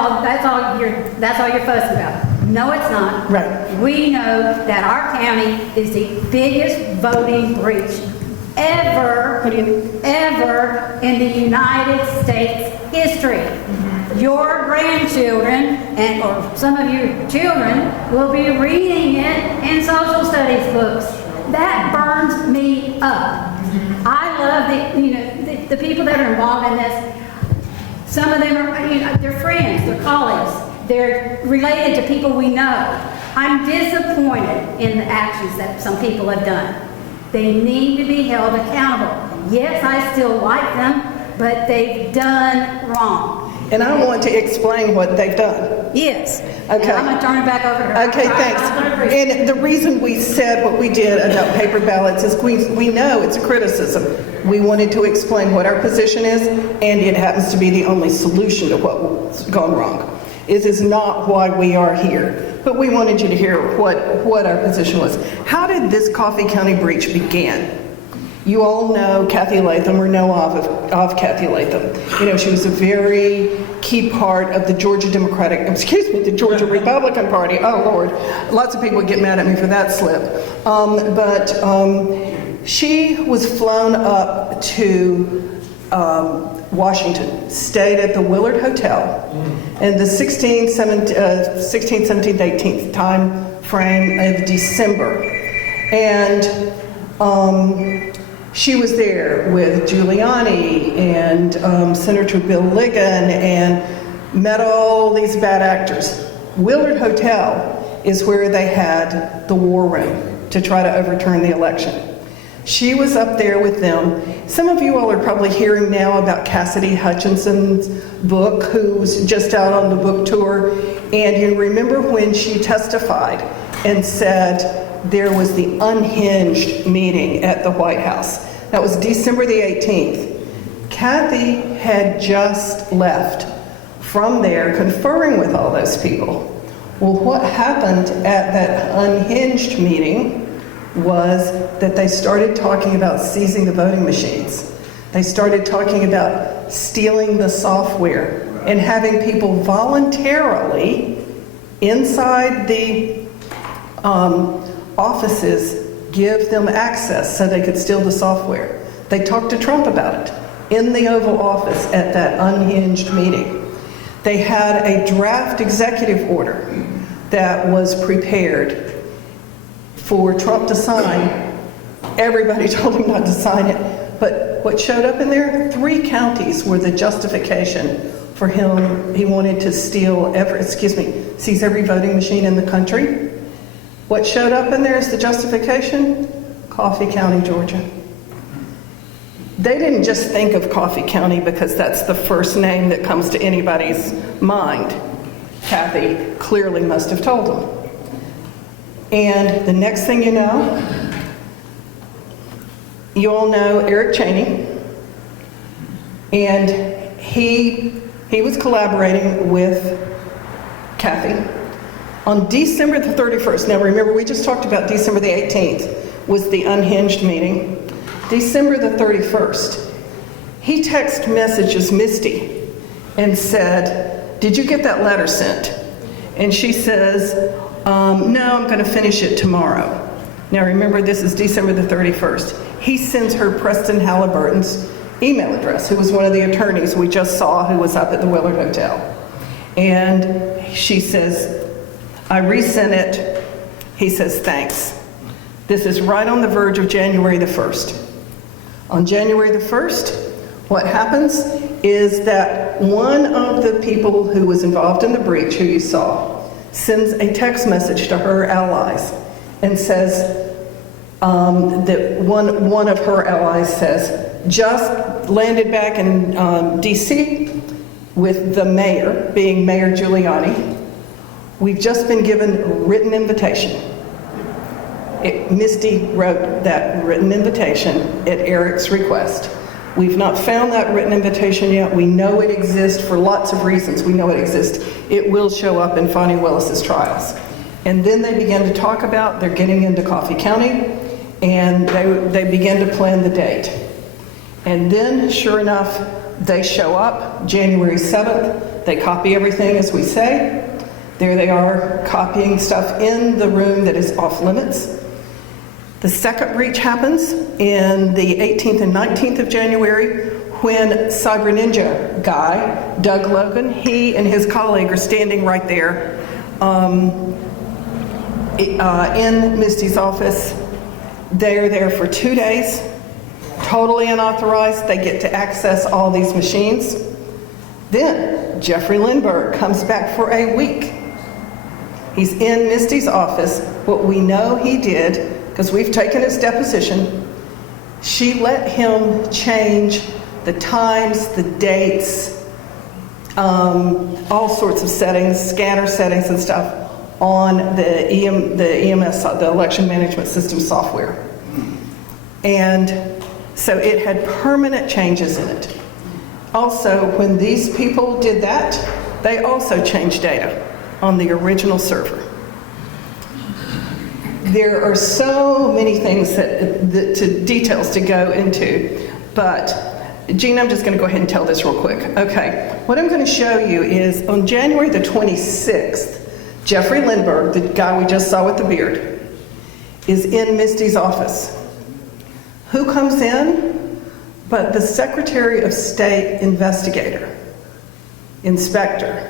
all you're fussing about." No, it's not. Right. We know that our county is the biggest voting breach ever in the United States history. Your grandchildren or some of your children will be reading it in social studies books. That burns me up. I love the people that are involved in this. Some of them are, they're friends, they're colleagues, they're related to people we know. I'm disappointed in the actions that some people have done. They need to be held accountable. Yes, I still like them, but they've done wrong. And I want to explain what they've done. Yes. Okay. And I'm going to turn it back over to her. Okay, thanks. And the reason we said what we did about paper ballots is we know it's a criticism. We wanted to explain what our position is, and it happens to be the only solution to what's gone wrong. It is not why we are here, but we wanted you to hear what our position was. How did this Coffee County breach begin? You all know Kathy Latham, or know of Kathy Latham. You know, she was a very key part of the Georgia the Georgia Republican Party. Oh, Lord. Lots of people get mad at me for that slip. But she was flown up to Washington, stayed at the Willard Hotel in the 16th, 17th, 18th time frame of December. And she was there with Giuliani and Senator Bill Ligon and met all these bad actors. Willard Hotel is where they had the war room to try to overturn the election. She was up there with them. Some of you all are probably hearing now about Cassidy Hutchinson's book, who's just out on the book tour. And you remember when she testified and said, there was the unhinged meeting at the White House. That was December the 18th. Kathy had just left from there conferring with all those people. Well, what happened at that unhinged meeting was that they started talking about seizing the voting machines. They started talking about stealing the software and having people voluntarily inside the offices give them access so they could steal the software. They talked to Trump about it in the Oval Office at that unhinged meeting. They had a draft executive order that was prepared for Trump to sign. Everybody told him not to sign it. But what showed up in there? 3 counties were the justification for him. He wanted to seize every voting machine in the country. What showed up in there as the justification? Coffee County, Georgia. They didn't just think of Coffee County because that's the first name that comes to anybody's mind. Kathy clearly must have told them. And the next thing you know, you all know Eric Cheney, and he was collaborating with Kathy on December the 31st. Now remember, we just talked about December the 18th was the unhinged meeting. December the 31st, he text messages Misty and said, "Did you get that letter sent?" And she says, "No, I'm going to finish it tomorrow." Now remember, this is December the 31st. He sends her Preston Halliburton's email address, who was one of the attorneys we just saw who was up at the Willard Hotel. And she says, "I resent it." He says, "Thanks." This is right on the verge of January the 1st. On January the 1st, what happens is that one of the people who was involved in the breach, who you saw, sends a text message to her allies and says, that one of her allies says, "Just landed back in DC with the mayor, being Mayor Giuliani. We've just been given a written invitation." Misty wrote that written invitation at Eric's request. We've not found that written invitation yet. We know it exists for lots of reasons. We know it exists. It will show up in Fonnie Willis's trials. And then they began to talk about they're getting into Coffee County, and they began to plan the date. And then, sure enough, they show up January 7th. They copy everything as we say. There they are copying stuff in the room that is off limits. The second breach happens in the 18th and 19th of January when Cyber Ninja guy, Doug Logan, he and his colleague are standing right there in Misty's office. They're there for 2 days, totally unauthorized. They get to access all these machines. Then Jeffrey Lindbergh comes back for a week. He's in Misty's office. What we know he did, because we've taken his deposition, she let him change the times, the dates, all sorts of settings, scanner settings and stuff on the EMS, the election management system software. And so it had permanent changes in it. Also, when these people did that, they also changed data on the original server. There are so many things details to go into, but Gina, I'm just going to go ahead and tell this real quick. Okay, what I'm going to show you is on January the 26th, Jeffrey Lindbergh, the guy we just saw with the beard, is in Misty's office. Who comes in but the Secretary of State investigator, inspector.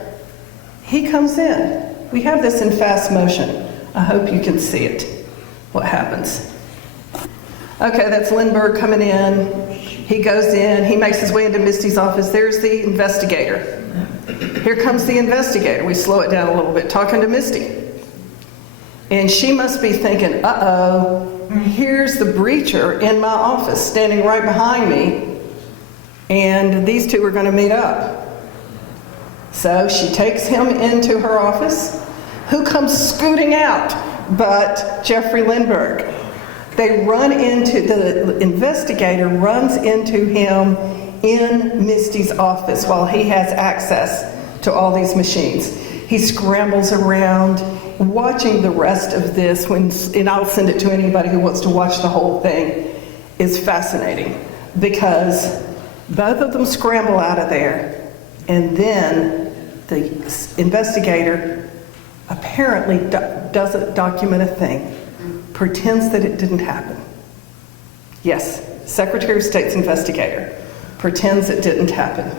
He comes in. We have this in fast motion. I hope you can see it, what happens. Okay, that's Lindbergh coming in. He goes in, he makes his way into Misty's office. There's the investigator. Here comes the investigator. We slow it down a little bit, talking to Misty. And she must be thinking, uh-oh, here's the breacher in my office standing right behind me, and these two are going to meet up. So she takes him into her office. Who comes scooting out but Jeffrey Lindbergh? The investigator runs into him in Misty's office while he has access to all these machines. He scrambles around, watching the rest of this, and I'll send it to anybody who wants to watch the whole thing, is fascinating, because both of them scramble out of there, and then the investigator apparently doesn't document a thing, pretends that it didn't happen. Yes, Secretary of State's investigator pretends it didn't happen.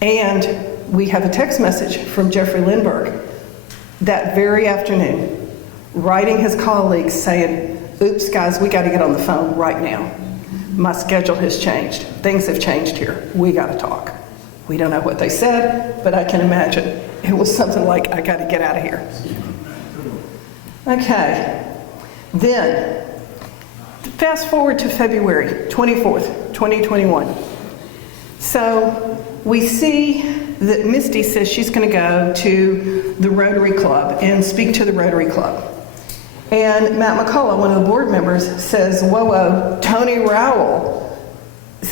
And we have a text message from Jeffrey Lindbergh that very afternoon, writing his colleagues saying, oops, guys, we got to get on the phone right now. My schedule has changed. Things have changed here. We got to talk. We don't know what they said, but I can imagine it was something like, I got to get out of here. Okay. Then Fast forward to February 24th, 2021. So we see that Misty says she's going to go to the Rotary Club and speak to the Rotary Club. And Matt McCullough, one of the board members, says, whoa, Tony Rowell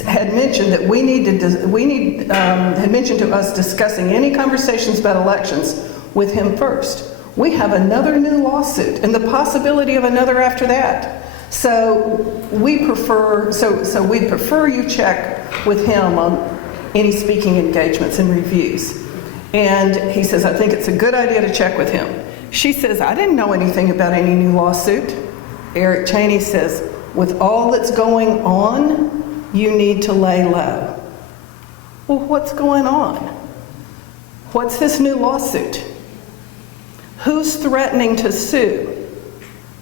had mentioned that had mentioned to us discussing any conversations about elections with him first. We have another new lawsuit and the possibility of another after that. So we'd prefer you check with him on any speaking engagements and reviews. And he says, I think it's a good idea to check with him. She says, I didn't know anything about any new lawsuit. Eric Cheney says, with all that's going on, you need to lay low. Well, what's going on? What's this new lawsuit? Who's threatening to sue?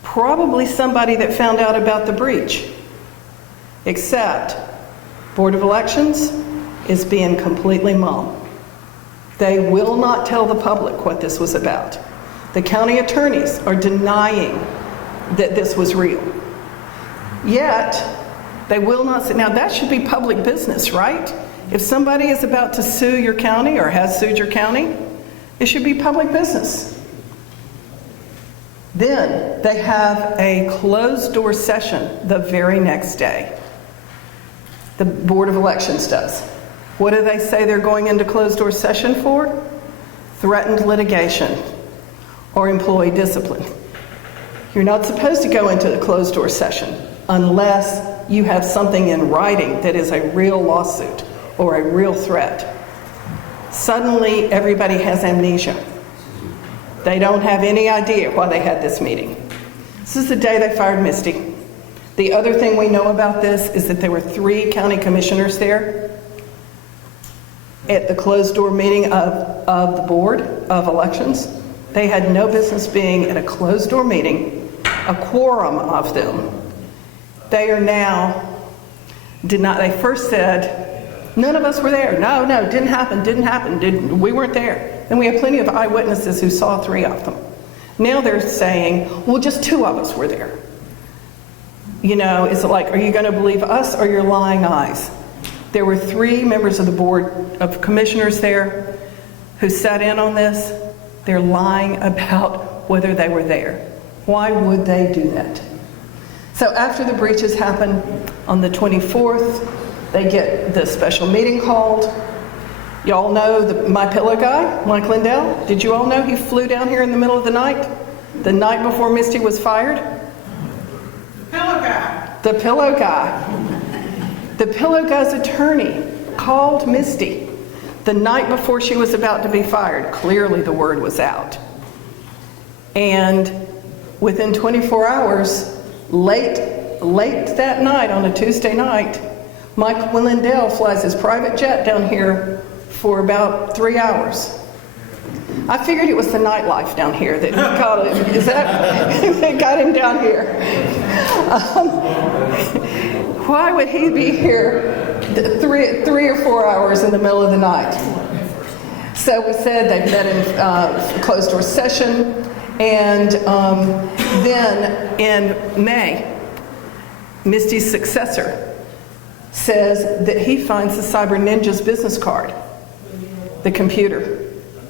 Probably somebody that found out about the breach. Except Board of Elections is being completely mum. They will not tell the public what this was about. The county attorneys are denying that this was real. Yet, they will not say, now that should be public business, right? If somebody is about to sue your county or has sued your county, it should be public business. Then they have a closed door session the very next day. The Board of Elections does. What do they say they're going into closed door session for? Threatened litigation or employee discipline. You're not supposed to go into the closed door session unless you have something in writing that is a real lawsuit or a real threat. Suddenly, everybody has amnesia. They don't have any idea why they had this meeting. This is the day they fired Misty. The other thing we know about this is that there were 3 county commissioners there at the closed door meeting of the Board of Elections. They had no business being at a closed door meeting, a quorum of them. They are now they first said, none of us were there. No, didn't happen, we weren't there. And we have plenty of eyewitnesses who saw 3 of them. Now they're saying, well, just 2 of us were there. You know, it's like, are you going to believe us or your lying eyes? There were 3 members of the Board of Commissioners there who sat in on this. They're lying about whether they were there. Why would they do that? So after the breaches happen on the 24th, they get the special meeting called. Y'all know the My Pillow guy, Mike Lindell? Did you all know he flew down here in the middle of the night before Misty was fired? Pillow guy. The Pillow guy. The Pillow guy's attorney called Misty the night before she was about to be fired. Clearly the word was out. And within 24 hours, late that night on a Tuesday night, Mike Lindell flies his private jet down here for about 3 hours. I figured it was the nightlife down here that got it. That got him down here. Why would he be here 3 or 4 hours in the middle of the night? So we said they met in closed door session, and then in May, Misty's successor says that he finds the Cyber Ninja's business card, the computer.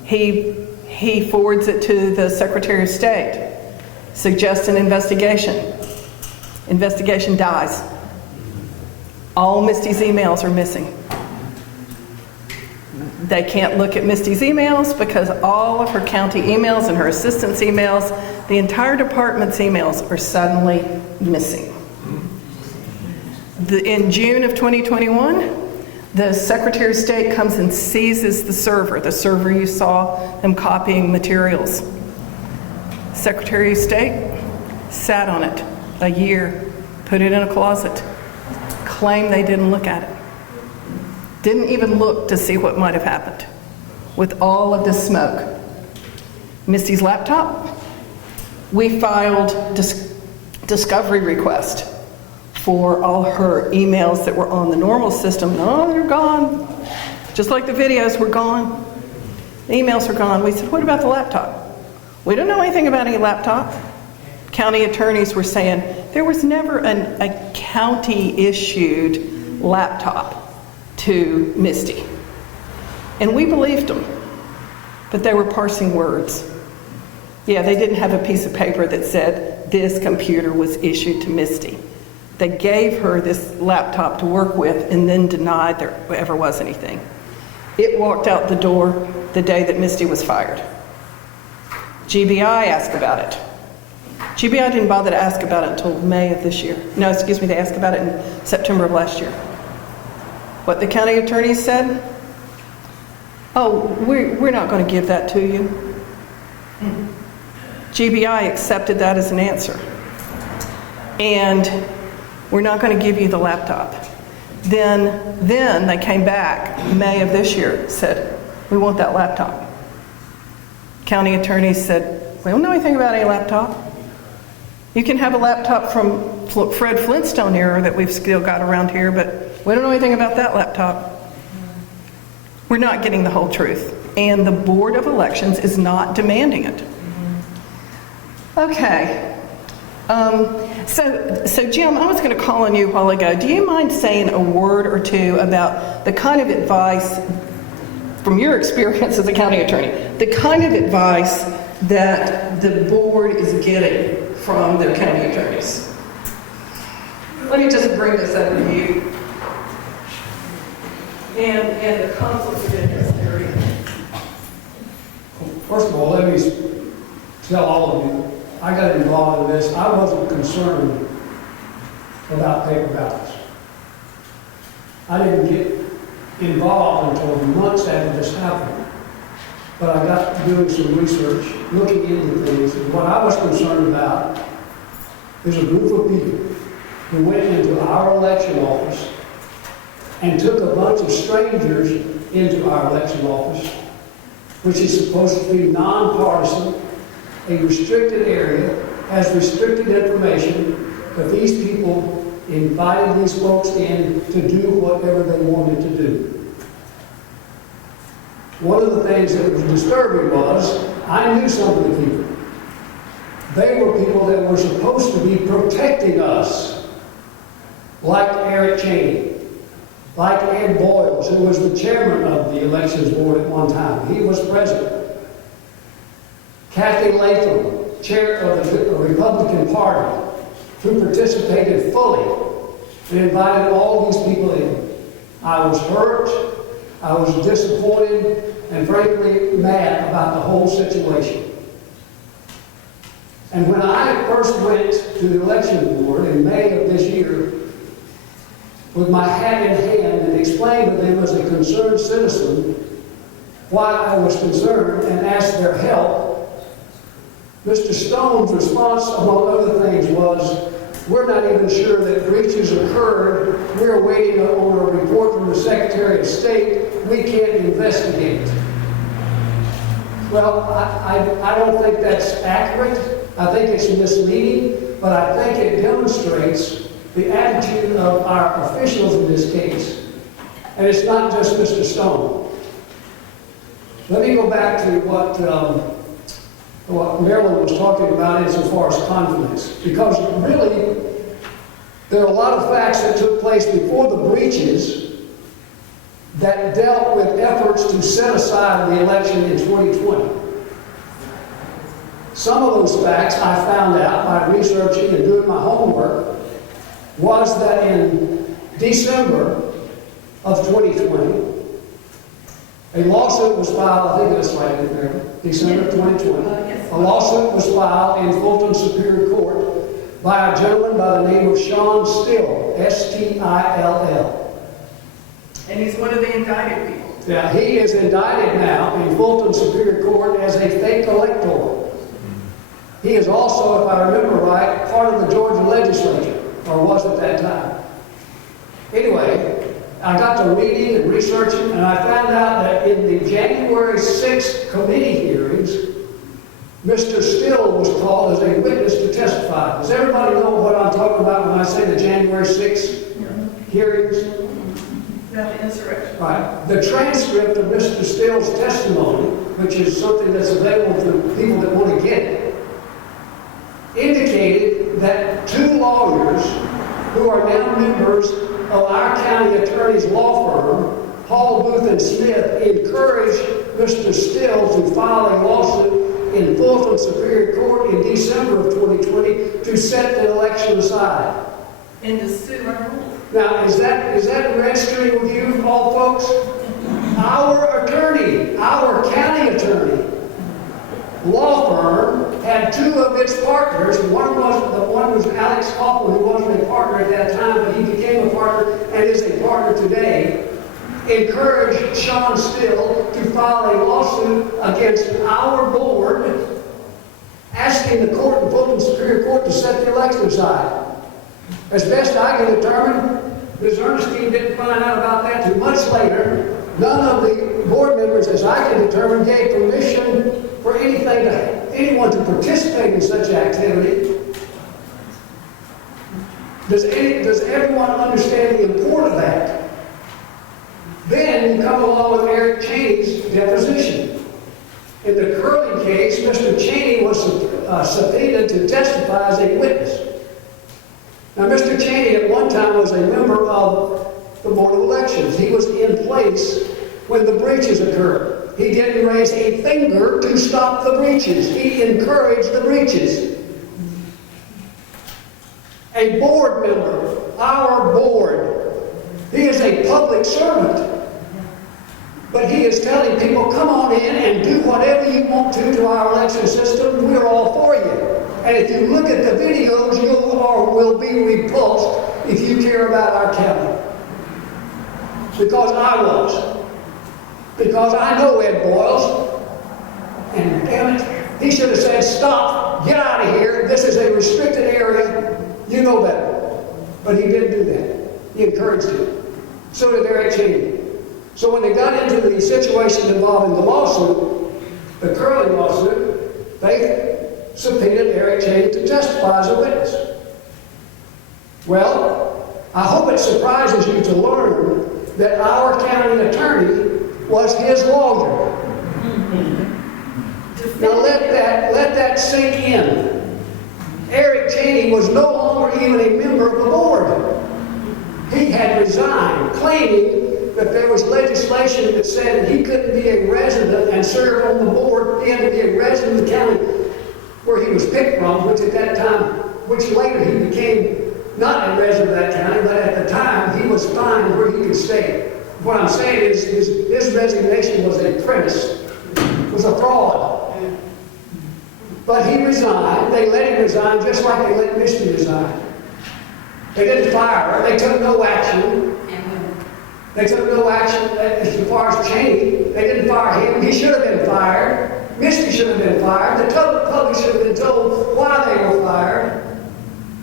He forwards it to the Secretary of State, suggests an investigation. Investigation dies. All Misty's emails are missing. They can't look at Misty's emails because all of her county emails and her assistant's emails, the entire department's emails are suddenly missing. In June of 2021, the Secretary of State comes and seizes the server you saw them copying materials. Secretary of State sat on it a year, put it in a closet, claimed they didn't look at it. Didn't even look to see what might have happened with all of this smoke. Misty's laptop, we filed discovery request for all her emails that were on the normal system. No, they're gone. Just like the videos were gone. The emails were gone. We said, what about the laptop? We don't know anything about any laptop. county attorneys were saying there was never a county-issued laptop to Misty. And we believed them, but they were parsing words. Yeah, they didn't have a piece of paper that said this computer was issued to Misty. They gave her this laptop to work with and then denied there ever was anything. It walked out the door the day that Misty was fired. GBI asked about it. GBI didn't bother to ask about it until May of this year. No, excuse me, they asked about it in September of last year. What the county attorney said? Oh, we're not going to give that to you. GBI accepted that as an answer. And we're not going to give you the laptop. Then they came back May of this year, said, we want that laptop. County attorney said, we don't know anything about any laptop. You can have a laptop from Fred Flintstone era that we've still got around here, but we don't know anything about that laptop. We're not getting the whole truth. And the Board of Elections is not demanding it. Okay. So Jim, I was going to call on you a while ago. Do you mind saying a word or two about the kind of advice, from your experience as a county attorney, the kind of advice that the board is getting from their county attorneys? Let me just bring this over to you. And the conflicts of interest area. First of all, let me tell all of you, I got involved in this. I wasn't concerned about paper ballots. I didn't get involved until months after this happened. But I got doing some research, looking into things, and what I was concerned about is a group of people who went into our election office and took a bunch of strangers into our election office, which is supposed to be nonpartisan, a restricted area, has restricted information, but these people invited these folks in to do whatever they wanted to do. One of the things that was disturbing was, I knew some of the people. They were people that were supposed to be protecting us, like Eric Cheney, like Ed Boyles, who was the chairman of the elections board at one time. He was president. Kathy Latham, chair of the Republican Party, who participated fully and invited all these people in. I was hurt, I was disappointed, and frankly mad about the whole situation. And when I first went to the election board in May of this year, with my hat in hand and explained to them as a concerned citizen why I was concerned and asked their help, Mr. Stone's response, among other things, was, we're not even sure that breaches occurred. We're waiting on a report from the Secretary of State. We can't investigate. Well, I don't think that's accurate. I think it's misleading, but I think it demonstrates the attitude of our officials in this case. And it's not just Mr. Stone. Let me go back to what Marilyn was talking about insofar as conflicts. Because really, there are a lot of facts that took place before the breaches that dealt with efforts to set aside the election in 2020. Some of those facts I found out by researching and doing my homework was that in December of 2020, a lawsuit was filed, I think that's right, December 2020. A lawsuit was filed in Fulton Superior Court by a gentleman by the name of Sean Still, S-T-I-L-L. And he's one of the indicted people. Yeah, he is indicted now in Fulton Superior Court as a fake elector. He is also, if I remember right, part of the Georgia legislature, or was at that time. Anyway, I got to reading and researching, and I found out that in the January 6th committee hearings, Mr. Still was called as a witness to testify. Does everybody know what I'm talking about when I say the January 6th hearings? Not the insurrection. Right. The transcript of Mr. Still's testimony, which is something that's available to people that want to get it, indicates indicated that 2 lawyers who are now members of our county attorney's law firm, Hall, Booth, and Smith, encouraged Mr. Still to file a lawsuit in Fulton Superior Court in December of 2020 to set the election aside. And to sue our rules. Now, is that registering with you, all folks? Our attorney, our county attorney, law firm had 2 of its partners. One was Alex Hoffman, who wasn't a partner at that time, but he became a partner and is a partner today. Encouraged Sean Still to file a lawsuit against our board, asking the court in Fulton Superior Court to set the election aside. As best I can determine, Ms. Ernestine didn't find out about that too much later. None of the board members, as I can determine, gave permission for anyone to participate in such activity. Does everyone understand the import of that? Then you come along with Eric Cheney's deposition. In the Curley case, Mr. Cheney was subpoenaed to testify as a witness. Now, Mr. Cheney at one time was a member of the Board of Elections. He was in place when the breaches occurred. He didn't raise a finger to stop the breaches. He encouraged the breaches. A board member, our board, he is a public servant. But he is telling people, come on in and do whatever you want to our election system. We're all for you. And if you look at the videos, you will be repulsed if you care about our county. Because I was. Because I know Ed Boyles. And damn it, he should have said, stop, get out of here. This is a restricted area. You know better. But he didn't do that. He encouraged it. So did Eric Cheney. So when they got into the situation involving the lawsuit, the Curley lawsuit, they subpoenaed Eric Cheney to testify as a witness. Well, I hope it surprises you to learn that our county attorney was his lawyer. Now let that sink in. Eric Cheney was no longer even a member of the board. He had resigned, claiming that there was legislation that said he couldn't be a resident and serve on the board. He had to be a resident of the county where he was picked from, which at that time, which later he became not a resident of that county, but at the time he was fine where he could stay. What I'm saying is his resignation was a premise, was a fraud. But he resigned. They let him resign just like they let Misty resign. They didn't fire her. They took no action. They took no action as far as Cheney. They didn't fire him. He should have been fired. Misty should have been fired. The public should have been told why they were fired.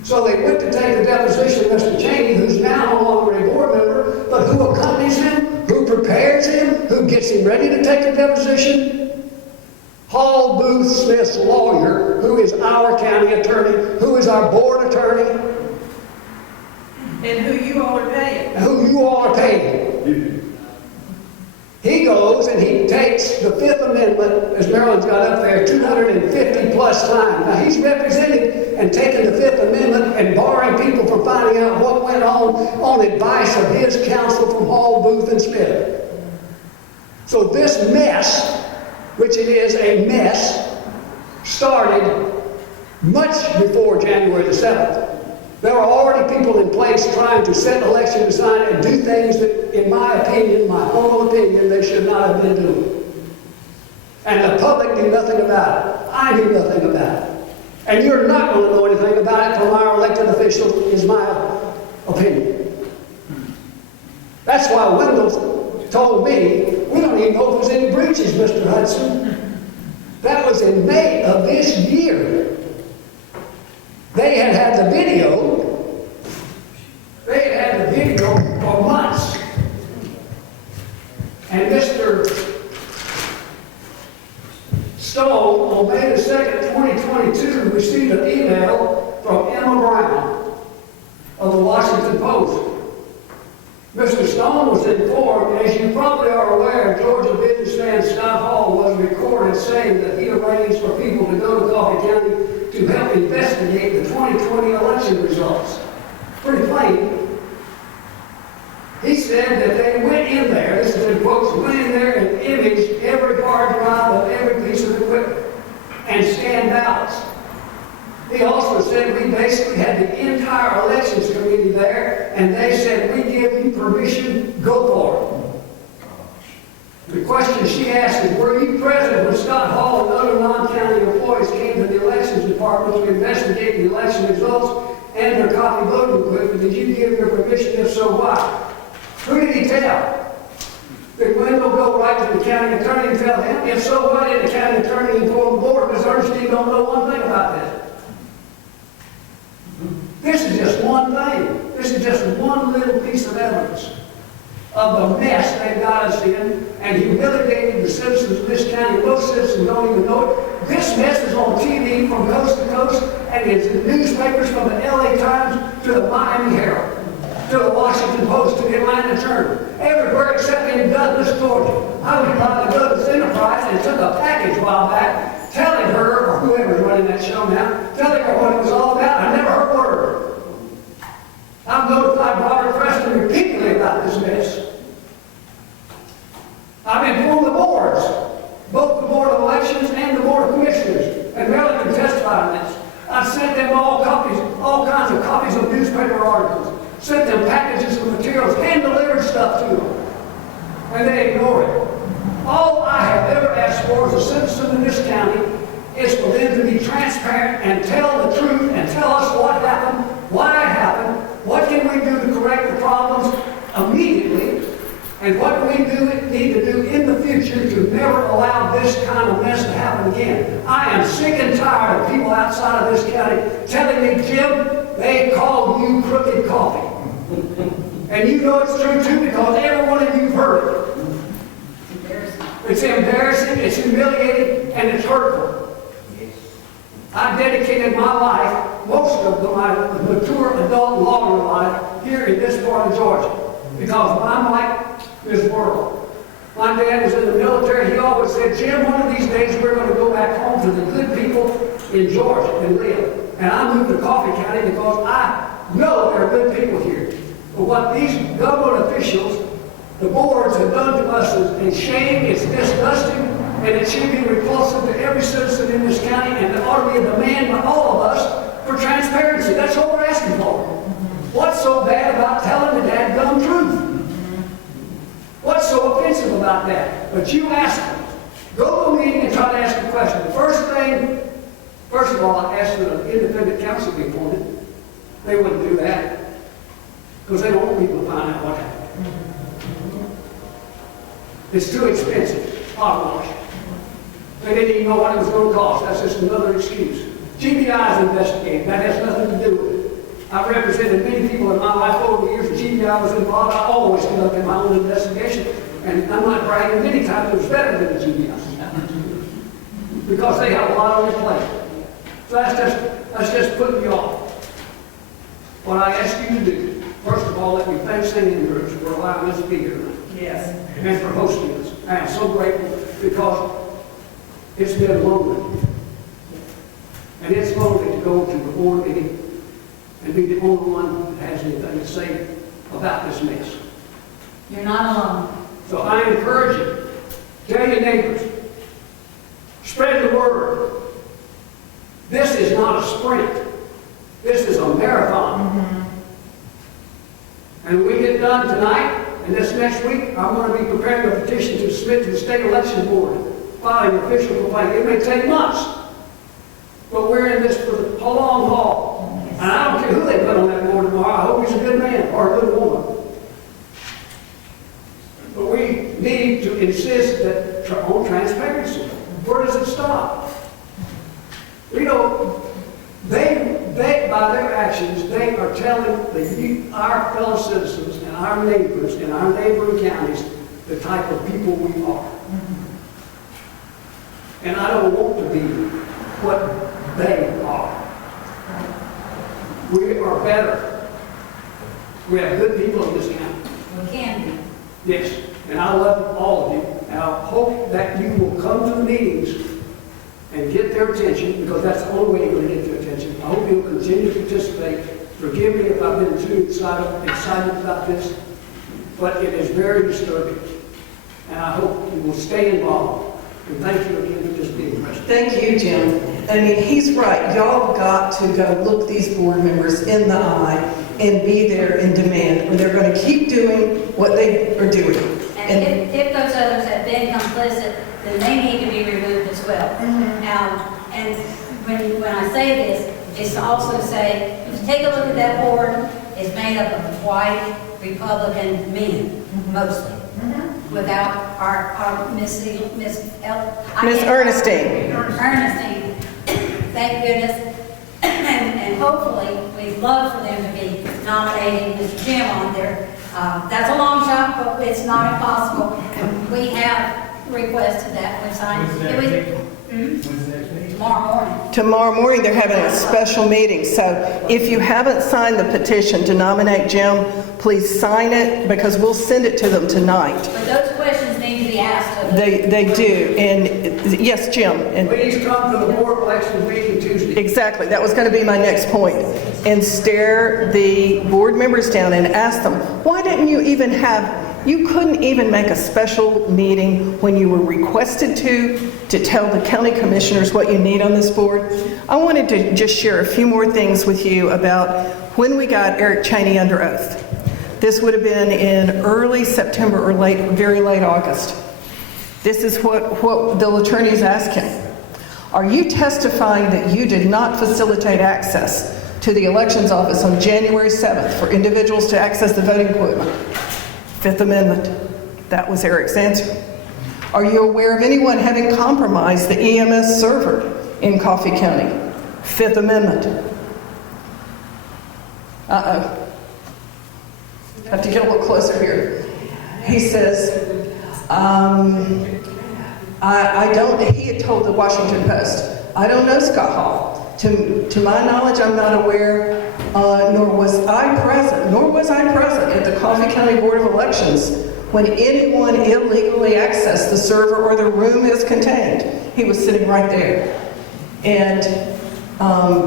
So they went to take the deposition of Mr. Cheney, who's now no longer a board member, but who accompanies him, who prepares him, who gets him ready to take the deposition. Hall Booth Smith's lawyer, who is our county attorney, who is our board attorney. And who you all are paying. Who you all are paying. He goes and he takes the Fifth Amendment, as Maryland's got up there, 250 plus times. Now he's represented and taken the Fifth Amendment and barring people from finding out what went on advice of his counsel from Hall, Booth, and Smith. So this mess, which it is a mess, started much before January the 7th. There were already people in place trying to set election aside and do things that, in my opinion, my humble opinion, they should not have been doing. And the public knew nothing about it. I knew nothing about it. And you're not going to know anything about it from our elected officials, is my opinion. That's why Wendell told me, we don't even know if there's any breaches, Mr. Hudson. That was in May of this year. They had the video. They had the video for months. And Mr. Stone, on May the 2nd, 2022, received an email from Emma Brown of the Washington Post. Mr. Stone was informed, as you probably are aware, Georgia businessman Scott Hall was recorded saying that he arranged for people to go to Coffee County to help investigate the 2020 election results. Pretty plain. He said that they went in there, this is in quotes, went in there and imaged every hard drive of every piece of equipment and scanned ballots. He also said we basically had the entire elections committee there, and they said, we give you permission, go for it. The question she asked is, were you present when Scott Hall and other non-county employees came to the elections department to investigate the election results and their copy voting equipment? Did you give your permission? If so, why? Who did he tell? Did Wendell go right to the county attorney and tell him? If so, why did the county attorney inform the board? Because Ernestine don't know one thing about this. This is just one thing. This is just one little piece of evidence of the mess they've got us in and humiliating the citizens of this county. Most citizens don't even know it. This mess is on TV from coast to coast, and it's in newspapers from the LA Times to the Miami Herald, to the Washington Post, to the Atlanta Journal, everywhere except in Douglas, Georgia. I was by the Douglas Enterprise and took a package a while back telling her, or whoever's running that show now, telling her what it was all about. I never heard a word. I've notified Robert Preston repeatedly about this mess. I've informed the boards, both the Board of Elections and the Board of Commissioners, and Marilyn can testify on this. I've sent them all kinds of copies of newspaper articles, sent them packages of materials, hand-delivered stuff to them, and they ignore it. All I have ever asked for as a citizen in this county is for them to be transparent and tell the truth and tell us what happened, why it happened, what can we do to correct the problems immediately, and what do we need to do in the future to never allow this kind of mess to happen again. I am sick and tired of people outside of this county telling me, Jim, they called you crooked coffee. And you know it's true too because every one of you've heard it. It's embarrassing, it's humiliating, and it's hurtful. I've dedicated my life, most of my mature adult longer life, here in this part of Georgia. Because I'm like this world. My dad was in the military. He always said, Jim, one of these days we're going to go back home to the good people in Georgia and live. And I moved to Coffee County because I know there are good people here. But what these government officials, the boards have done to us is a shame, it's disgusting, and it should be repulsive to every citizen in this county, and it ought to be a demand by all of us for transparency. That's what we're asking for. What's so bad about telling the dadgum truth? What's so offensive about that? But you ask them. Go to a meeting and try to ask a question. The first of all, I asked an independent counsel to be appointed. They wouldn't do that because they don't want people to find out what happened. It's too expensive. Hogwash. They didn't even know what it was going to cost. That's just another excuse. GBI is investigating. That has nothing to do with it. I've represented many people in my life over the years. The GBI was involved. I always conducted my own investigation. And I'm not bragging. Many times it was better than the GBI. Because they have a lot on their plate. So that's just putting you off. What I ask you to do, first of all, let me thank St. Andrews for allowing us to be here tonight. Yes. And for hosting us. I am so grateful because it's been lonely. And it's lonely to go to the board meeting and be the only one that has anything to say about this mess. You're not alone. So I encourage you, tell your neighbors, spread the word. This is not a sprint. This is a marathon. And when we get done tonight, and this next week, I'm going to be preparing a petition to submit to the State Election Board, filing an official complaint. It may take months, but we're in this for the long haul. And I don't care who they put on that board tomorrow. I hope he's a good man or a good woman. But we need to insist that on transparency. Where does it stop? You know, they by their actions, they are telling our fellow citizens and our neighbors in our neighboring counties the type of people we are. And I don't want to be what they are. We are better. We have good people in this county. We can be. Yes, and I love all of you, and I hope that you will come to the meetings and get their attention, because that's the only way you're going to get their attention. I hope you'll continue to participate. Forgive me if I've been too excited about this, but it is very disturbing. And I hope you will stay involved. And thank you again for just being present. Thank you, Jim. I mean, he's right. Y'all got to go look these board members in the eye and be there and demand, or they're going to keep doing what they are doing. And if those others have been complicit, then they need to be removed as well. And when I say this, it's to also say, if you take a look at that board, it's made up of white Republican men, mostly. Without our Miss Ernestine. Ernestine, thank goodness. And hopefully, we'd love for them to be nominating Mr. Jim on there. That's a long shot, but it's not impossible. We have requested that. We've signed. Tomorrow morning. Tomorrow morning, they're having a special meeting. So if you haven't signed the petition to nominate Jim, please sign it, because we'll send it to them tonight. But those questions need to be asked of them. They do. And yes, Jim. And Please come to the board election meeting Tuesday. exactly. That was going to be my next point. And stare the board members down and ask them, why didn't you even you couldn't even make a special meeting when you were requested to tell the county commissioners what you need on this board? I wanted to just share a few more things with you about when we got Eric Cheney under oath. This would have been in early September or very late August. This is what the attorneys asked him. Are you testifying that you did not facilitate access to the elections office on January 7th for individuals to access the voting equipment? Fifth Amendment. That was Eric's answer. Are you aware of anyone having compromised the EMS server in Coffee County? Fifth Amendment. Have to get a little closer here. He says, I don't, he had told the Washington Post, I don't know Scott Hall. To my knowledge, I'm not aware, nor was I present at the Coffee County Board of Elections when anyone illegally accessed the server or the room is contained. He was sitting right there. And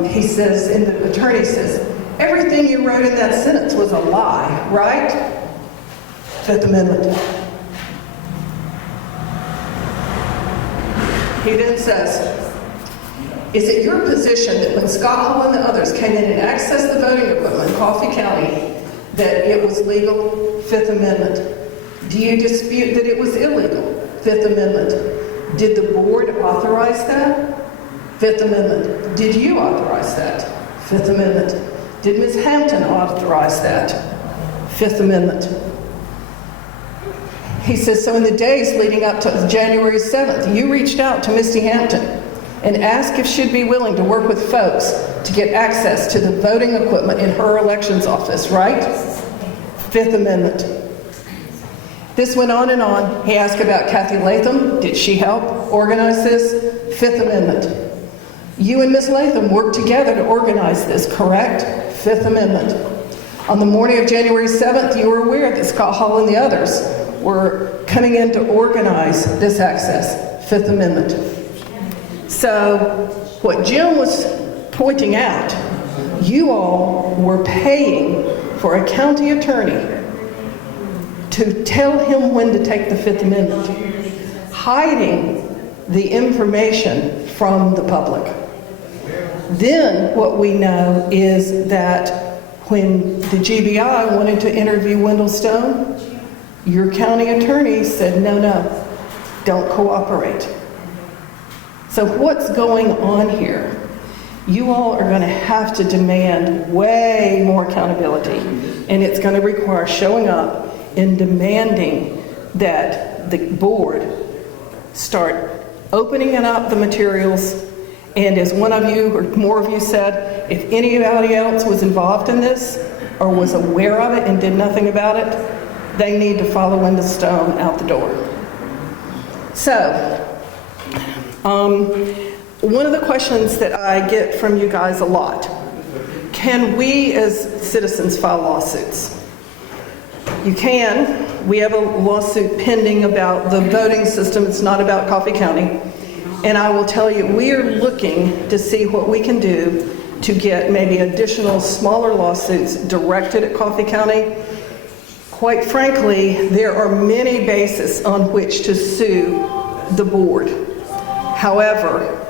he says, and the attorney says, everything you wrote in that sentence was a lie, right? Fifth Amendment. He then says, is it your position that when Scott Hall and the others came in and accessed the voting equipment in Coffee County, that it was legal? Fifth Amendment. Do you dispute that it was illegal? Fifth Amendment. Did the board authorize that? Fifth Amendment. Did you authorize that? Fifth Amendment. Did Ms. Hampton authorize that? Fifth Amendment. He says, so in the days leading up to January 7th, you reached out to Misty Hampton and asked if she'd be willing to work with folks to get access to the voting equipment in her elections office, right? Fifth Amendment. This went on and on. He asked about Kathy Latham. Did she help organize this? Fifth Amendment. You and Ms. Latham worked together to organize this, correct? Fifth Amendment. On the morning of January 7th, you were aware that Scott Hall and the others were coming in to organize this access. Fifth Amendment. So what Jim was pointing out, you all were paying for a county attorney to tell him when to take the Fifth Amendment, hiding the information from the public. Then what we know is that when the GBI wanted to interview Wendell Stone, your county attorney said, no, don't cooperate. So what's going on here? You all are going to have to demand way more accountability, and it's going to require showing up and demanding that the board start opening up the materials. And as one of you or more of you said, if anybody else was involved in this or was aware of it and did nothing about it, they need to follow Wendell Stone out the door. So, one of the questions that I get from you guys a lot, can we as citizens file lawsuits? You can. We have a lawsuit pending about the voting system. It's not about Coffee County. And I will tell you, we are looking to see what we can do to get maybe additional smaller lawsuits directed at Coffee County. Quite frankly, there are many bases on which to sue the board. However,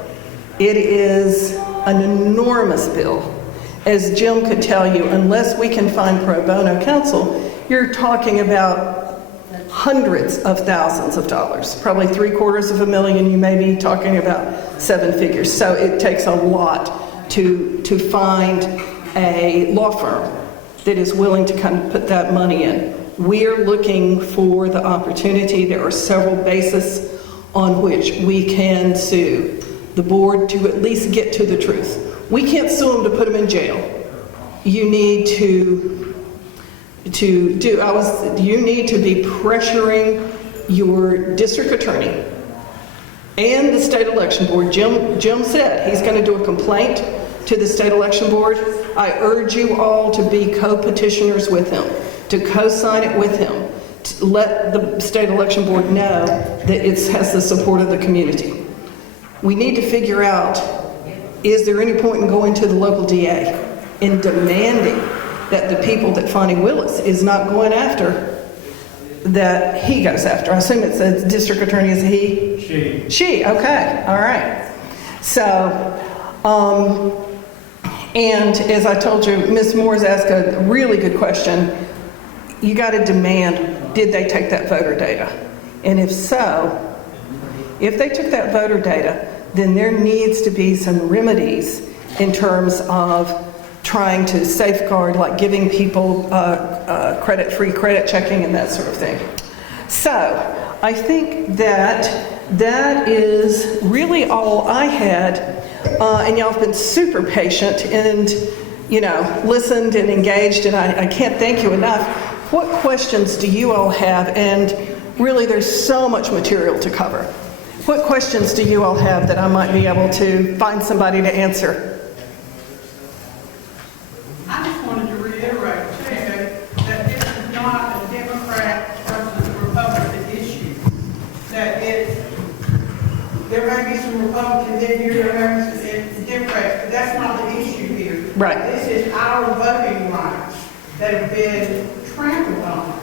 it is an enormous bill. As Jim could tell you, unless we can find pro bono counsel, you're talking about hundreds of thousands of dollars, probably $750,000. You may be talking about 7 figures. So it takes a lot to find a law firm that is willing to kind of put that money in. We're looking for the opportunity. There are several bases on which we can sue the board to at least get to the truth. We can't sue them to put them in jail. You need to be pressuring your district attorney and the state election board. Jim said he's going to do a complaint to the state election board. I urge you all to be co-petitioners with him, to co-sign it with him, to let the state election board know that it has the support of the community. We need to figure out, is there any point in going to the local DA and demanding that the people that Fonnie Willis is not going after, that he goes after? I assume it's a district attorney, is he? She, okay, all right. So, and as I told you, Ms. Moore's asked a really good question. You got to demand, did they take that voter data? And if so, if they took that voter data, then there needs to be some remedies in terms of trying to safeguard, like giving people credit-free credit checking and that sort of thing. So I think that is really all I had. And y'all have been super patient and, listened and engaged, and I can't thank you enough. What questions do you all have? And really, there's so much material to cover. What questions do you all have that I might be able to find somebody to answer? I just wanted to reiterate, too, that this is not a Democrat versus Republican issue. That there may be some Republicans in here, there may be some Democrats, but that's not the issue here. Right. This is our voting rights that have been trampled on.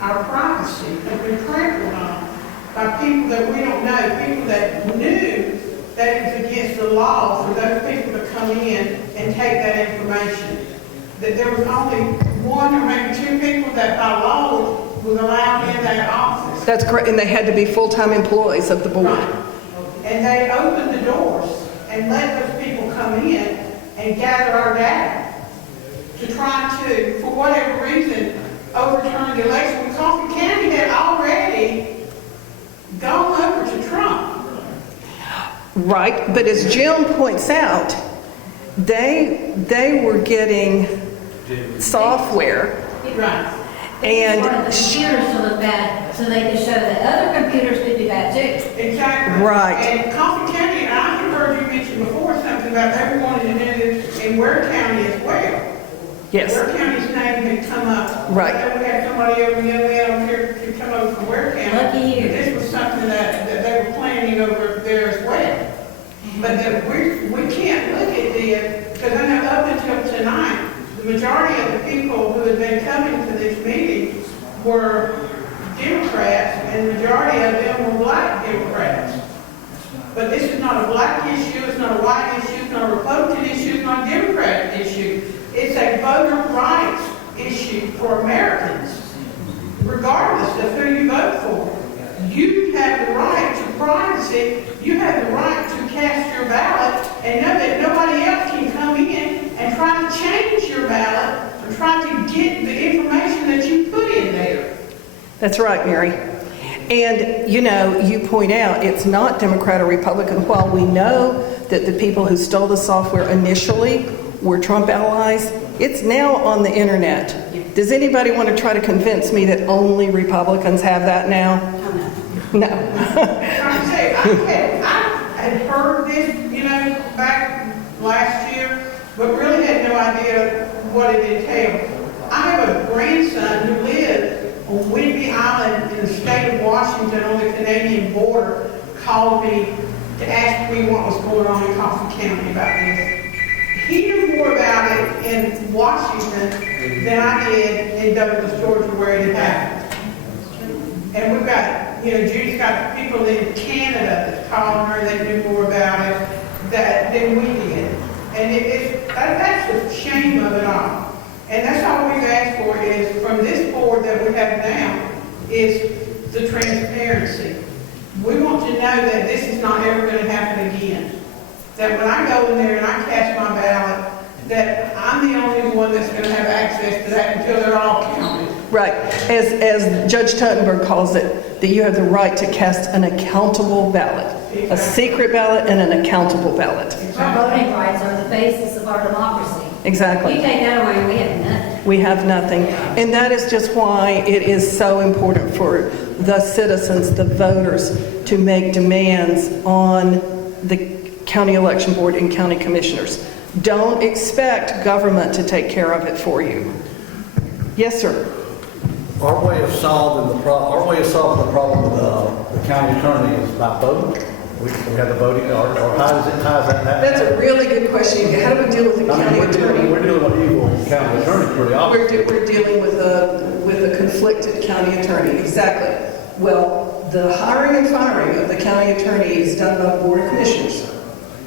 Our privacy has been trampled on by people that we don't know, people that knew that it was against the law for those people to come in and take that information. That there was only one or maybe 2 people that by law was allowed in that office. That's correct, and they had to be full-time employees of the board. Right. And they opened the doors and let those people come in and gather our data to try to, for whatever reason, overturn the election. Coffee County had already gone over to Trump. Right, but as Jim points out, they were getting software. Right. And They wanted the computers to look bad, so they could show that other computers could be bad too. Exactly. Right. And Coffee County, and I heard you mention before something about they wanted to do this in Ware County as well. Yes. Ware County's name had come up. Right. We had somebody over here to come over from Ware County. Lucky you. But this was something that they were planning over there as well. But that we can't look at this, because I know up until tonight, the majority of the people who had been coming to this meeting were Democrats, and the majority of them were black Democrats. But this is not a black issue, it's not a white issue, it's not a Republican issue, it's not a Democrat issue. It's a voter rights issue for Americans, regardless of who you vote for. You have the right to privacy, you have the right to cast your ballot, and know that nobody else can come in and try to change your ballot or try to get the information that you put in there. That's right, Mary. And, you point out it's not Democrat or Republican. While we know that the people who stole the software initially were Trump allies, it's now on the internet. Does anybody want to try to convince me that only Republicans have that now? No. I had heard this, back last year, but really had no idea what it entailed. I have a grandson who lives on Whidbey Island in the state of Washington on the Canadian border, called me to ask me what was going on in Coffee County about this. He knew more about it in Washington than I did in Douglas, Georgia, where it had happened. And we've got, Judy's got people in Canada that's calling her, they knew more about it than we did. And that's the shame of it all. And that's all we've asked for is, from this board that we have now, is the transparency. We want to know that this is not ever going to happen again. That when I go in there and I cast my ballot, that I'm the only one that's going to have access to that until they're all counted. Right. As Judge Tuttenberg calls it, that you have the right to cast an accountable ballot. A secret ballot and an accountable ballot. Our voting rights are the basis of our democracy. Exactly. You take that away, we have nothing. We have nothing. And that is just why it is so important for the citizens, the voters, to make demands on the county election board and county commissioners. Don't expect government to take care of it for you. Yes, sir. Our way of solving the problem with the county attorney is by voting. We have the voting, or how does that happen? That's a really good question. How do we deal with the county attorney? We're dealing with evil county attorney pretty often. We're dealing with a conflicted county attorney. Exactly. Well, the hiring and firing of the county attorney is done by the Board of Commissioners.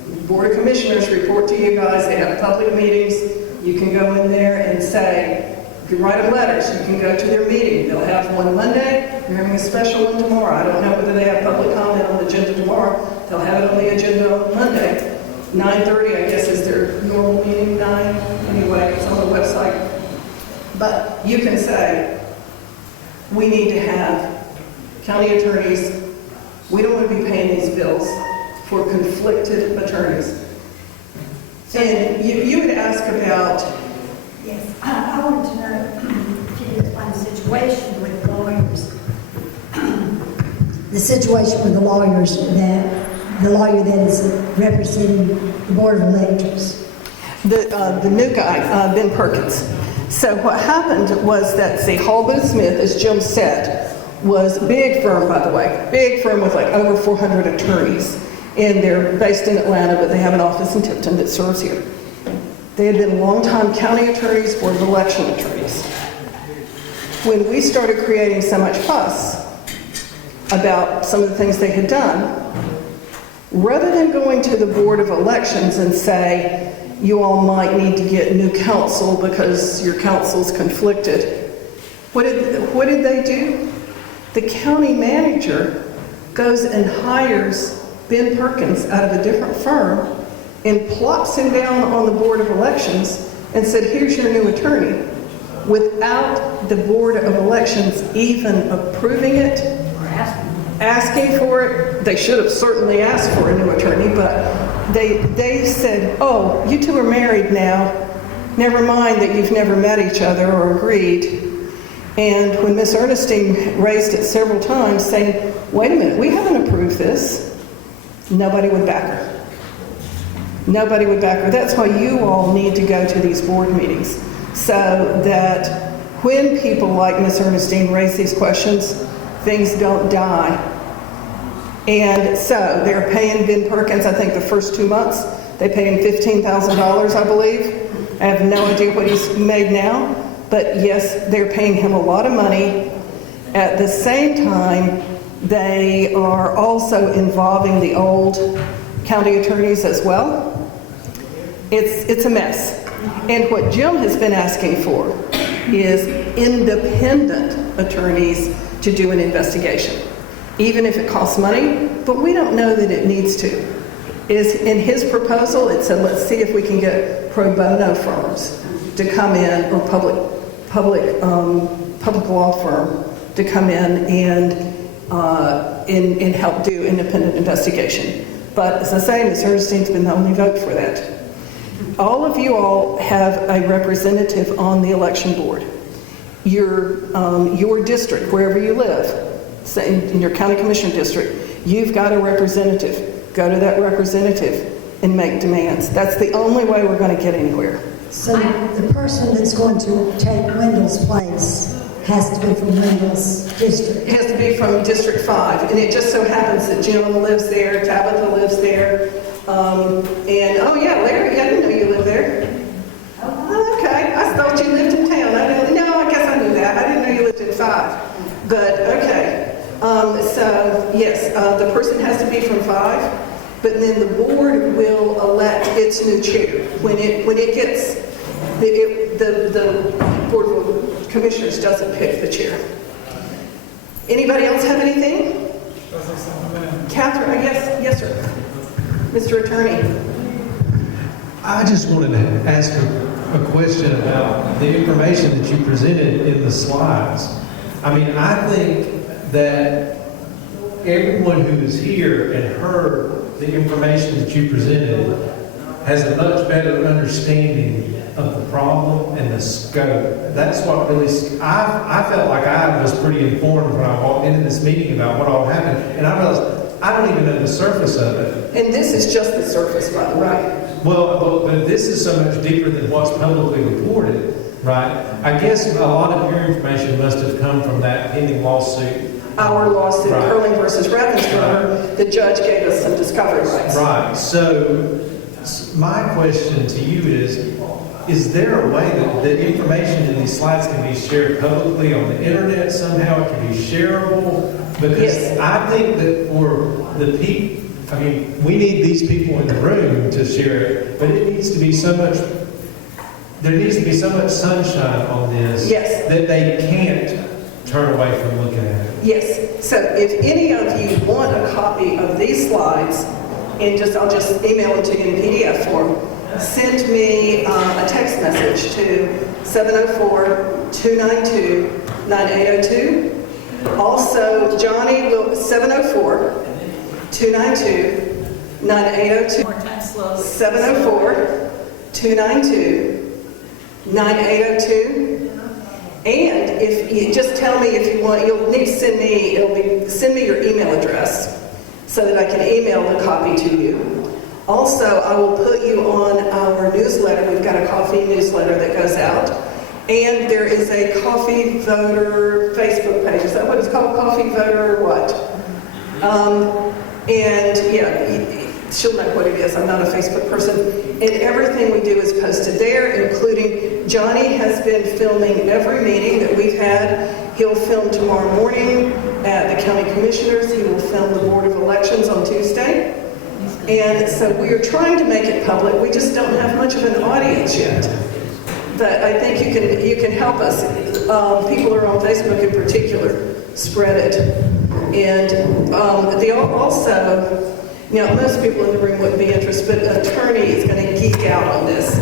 The Board of Commissioners report to you guys. They have public meetings. You can go in there and say, you can write them letters. You can go to their meeting. They'll have one Monday. They're having a special one tomorrow. I don't know whether they have public comment on the agenda tomorrow. They'll have it on the agenda on Monday. 9:30, I guess, is their normal meeting. 9. Anyway, it's on the website. But you can say, we need to have county attorneys. We don't want to be paying these bills for conflicted attorneys. And you would ask about. Yes, I wanted to know if you could explain the situation with the lawyers. The situation with the lawyers, that the lawyer that is representing the Board of Electors. The new guy, Ben Perkins. So what happened was that, see, Hall Booth Smith, as Jim said, was a big firm, by the way, big firm with like over 400 attorneys. And they're based in Atlanta, but they have an office in Tipton that serves here. They had been longtime county attorneys, Board of Election attorneys. When we started creating so much fuss about some of the things they had done, rather than going to the Board of Elections and say, you all might need to get new counsel because your counsel's conflicted, what did they do? The county manager goes and hires Ben Perkins out of a different firm and plops him down on the Board of Elections and said, here's your new attorney, without the Board of Elections even approving it, asking for it. They should have certainly asked for a new attorney, but they said, oh, you two are married now. Never mind that you've never met each other or agreed. And when Miss Ernestine raised it several times saying, wait a minute, we haven't approved this, nobody would back her. Nobody would back her. That's why you all need to go to these board meetings, so that when people like Miss Ernestine raise these questions, things don't die. And so they're paying Ben Perkins, I think the first 2 months, they paid him $15,000, I believe. I have no idea what he's made now, but yes, they're paying him a lot of money. At the same time, they are also involving the old county attorneys as well. It's a mess. And what Jim has been asking for is independent attorneys to do an investigation, even if it costs money, but we don't know that it needs to. Is in his proposal, it said, let's see if we can get pro bono firms to come in, or public law firm to come in and help do independent investigation. But as I say, Ms. Ernestine's been the only vote for that. All of you all have a representative on the election board. Your district, wherever you live, say in your county commissioner district, you've got a representative. Go to that representative and make demands. That's the only way we're going to get anywhere. So the person that's going to take Wendell's place has to be from Randall's district. It has to be from District 5, and it just so happens that Jim lives there, Tabitha lives there, and, oh yeah, Larry, I didn't know you lived there. Oh, okay, I thought you lived in town. No, I guess I knew that. I didn't know you lived in 5, but okay. So, yes, the person has to be from 5, but then the board will elect its new chair. When it gets, the Board of Commissioners doesn't pick the chair. Anybody else have anything? Catherine, yes, sir. Mr. Attorney. I just wanted to ask a question about the information that you presented in the slides. I mean, I think that everyone who is here and heard the information that you presented has a much better understanding of the problem and the scope. That's what really, I felt like I was pretty informed when I walked into this meeting about what all happened, and I realized I don't even know the surface of it. And this is just the surface, by the way. Well, but this is so much deeper than what's publicly reported, right? I guess a lot of your information must have come from that pending lawsuit. Our lawsuit, Right. Curling versus Ravensburger, Right. the judge gave us some discovery rights. Right. So my question to you is there a way that the information in these slides can be shared publicly on the internet somehow? It can be shareable? Because Yes. I think that for the people, I mean, we need these people in the room to share it, but it needs to be so much, there needs to be so much sunshine on this Yes. that they can't turn away from looking at it. Yes, so if any of you want a copy of these slides, and I'll just email it to you in PDF form, send me a text message to 704-292-9802. Also, Johnny will, 704-292-9802. 704-292-9802. And if you just tell me if you want, you'll need to send me your email address so that I can email the copy to you. Also, I will put you on our newsletter. We've got a coffee newsletter that goes out. And there is a Coffee Voter Facebook page. Is that what it's called? Coffee Voter what? And yeah, she'll know what it is. I'm not a Facebook person. And everything we do is posted there, including Johnny has been filming every meeting that we've had. He'll film tomorrow morning at the county commissioners. He will film the Board of Elections on Tuesday. And so we are trying to make it public. We just don't have much of an audience yet. But I think you can help us. People are on Facebook in particular, spread it. And also, now, most people in the room wouldn't be interested, but an attorney is going to geek out on this.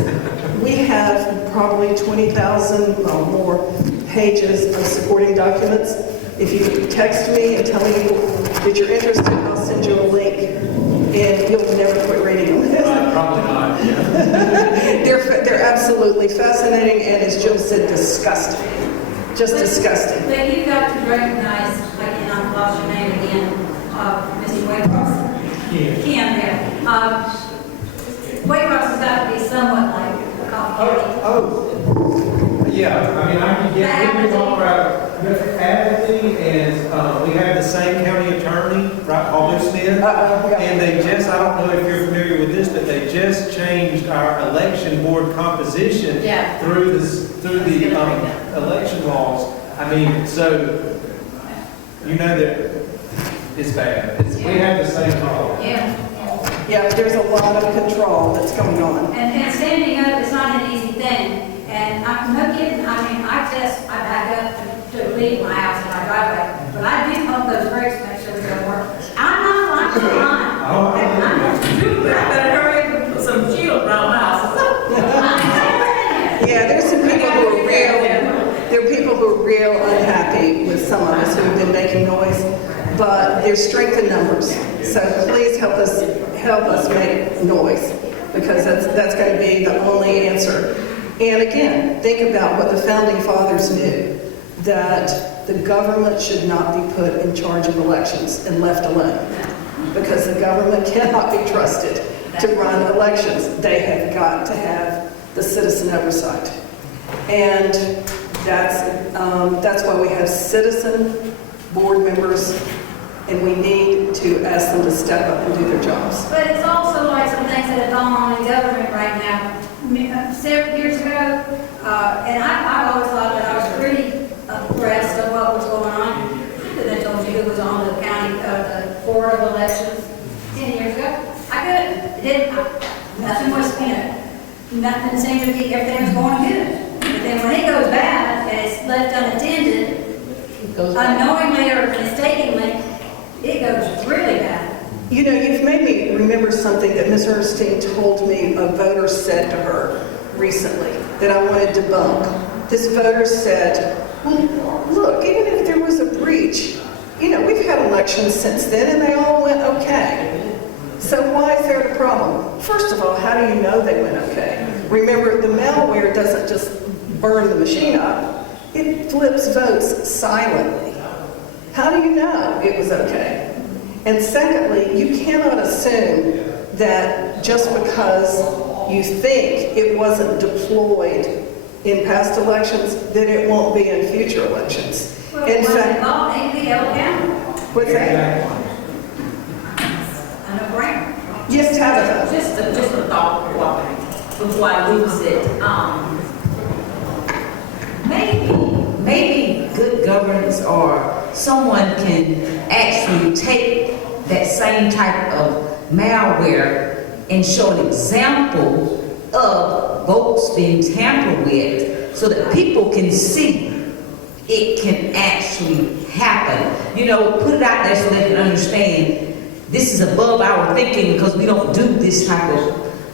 We have probably 20,000 or more pages of supporting documents. If you text me and tell me that you're interested, I'll send you a link, and you'll never quit reading them. Probably not. Yeah. They're absolutely fascinating, and as Jill said, disgusting. Just disgusting. But you've got to recognize, and I've lost your name again, Mr. Waycross. Ken there. Waycross has got to be somewhat like Coffee. Yeah, I mean, I can get, we can talk about Apathy, and we have the same county attorney, right, Paul Smith. And they just, I don't know if you're familiar with this, but they just changed our election board composition through the election laws. I mean, so, you know that it's bad. We have the same problem. Yeah, there's a lot of control that's going on. And standing up is not an easy thing. And I'm no kidding. I mean, I back up to leave my house in my driveway, but I do pump those brakes to make sure they don't work. I'm not lying. You better hurry up and put some shield around my house. Yeah, there's some people who are there are people who are real unhappy with some of us who have been making noise, but there's strength in numbers. So please help us make noise, because that's going to be the only answer. And again, think about what the Founding Fathers knew, that the government should not be put in charge of elections and left alone, because the government cannot be trusted to run elections. They have got to have the citizen oversight. And That's why we have citizen board members, and we need to ask them to step up and do their jobs. But it's also like some things that have gone on in government right now. Several years ago, and I've always thought that I was pretty abreast of what was going on. Because I told you who was on the county, the board of elections 10 years ago. I couldn't. It didn't. Nothing was, nothing seemed to be, everything was going good. But then when it goes bad and it's left unattended, unknowingly or mistakenly, it goes really bad. You know, you've made me remember something that Ms. Ernestine told me a voter said to her recently that I want to debunk. This voter said, well, look, even if there was a breach, we've had elections since then and they all went okay. So why is there a problem? First of all, how do you know they went okay? Remember, the malware doesn't just burn the machine up. It flips votes silently. How do you know it was okay? And secondly, you cannot assume that just because you think it wasn't deployed in past elections, that it won't be in future elections. Well, In fact, all need to be held accountable. what's that? I know, Brent. Yes, Tabitha. Just a thought before I lose it. Maybe good governance or someone can actually take that same type of malware and show an example of votes being tampered with so that people can see it can actually happen. Put it out there so they can understand this is above our thinking because we don't do this type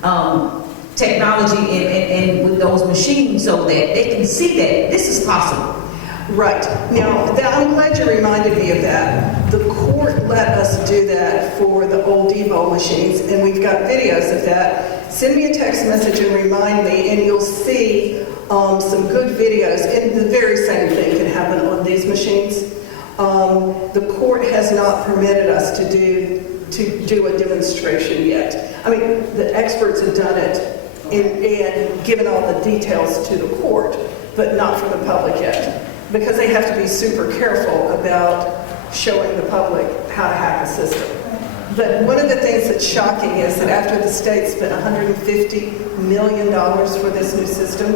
of technology and with those machines so that they can see that this is possible. Right. Now, I'm glad you reminded me of that. The court let us do that for the old Devo machines, and we've got videos of that. Send me a text message and remind me, and you'll see some good videos. And the very same thing can happen on these machines. The court has not permitted us to do a demonstration yet. I mean, the experts have done it and given all the details to the court, but not for the public yet. Because they have to be super careful about showing the public how to hack a system. But one of the things that's shocking is that after the state spent $150 million for this new system,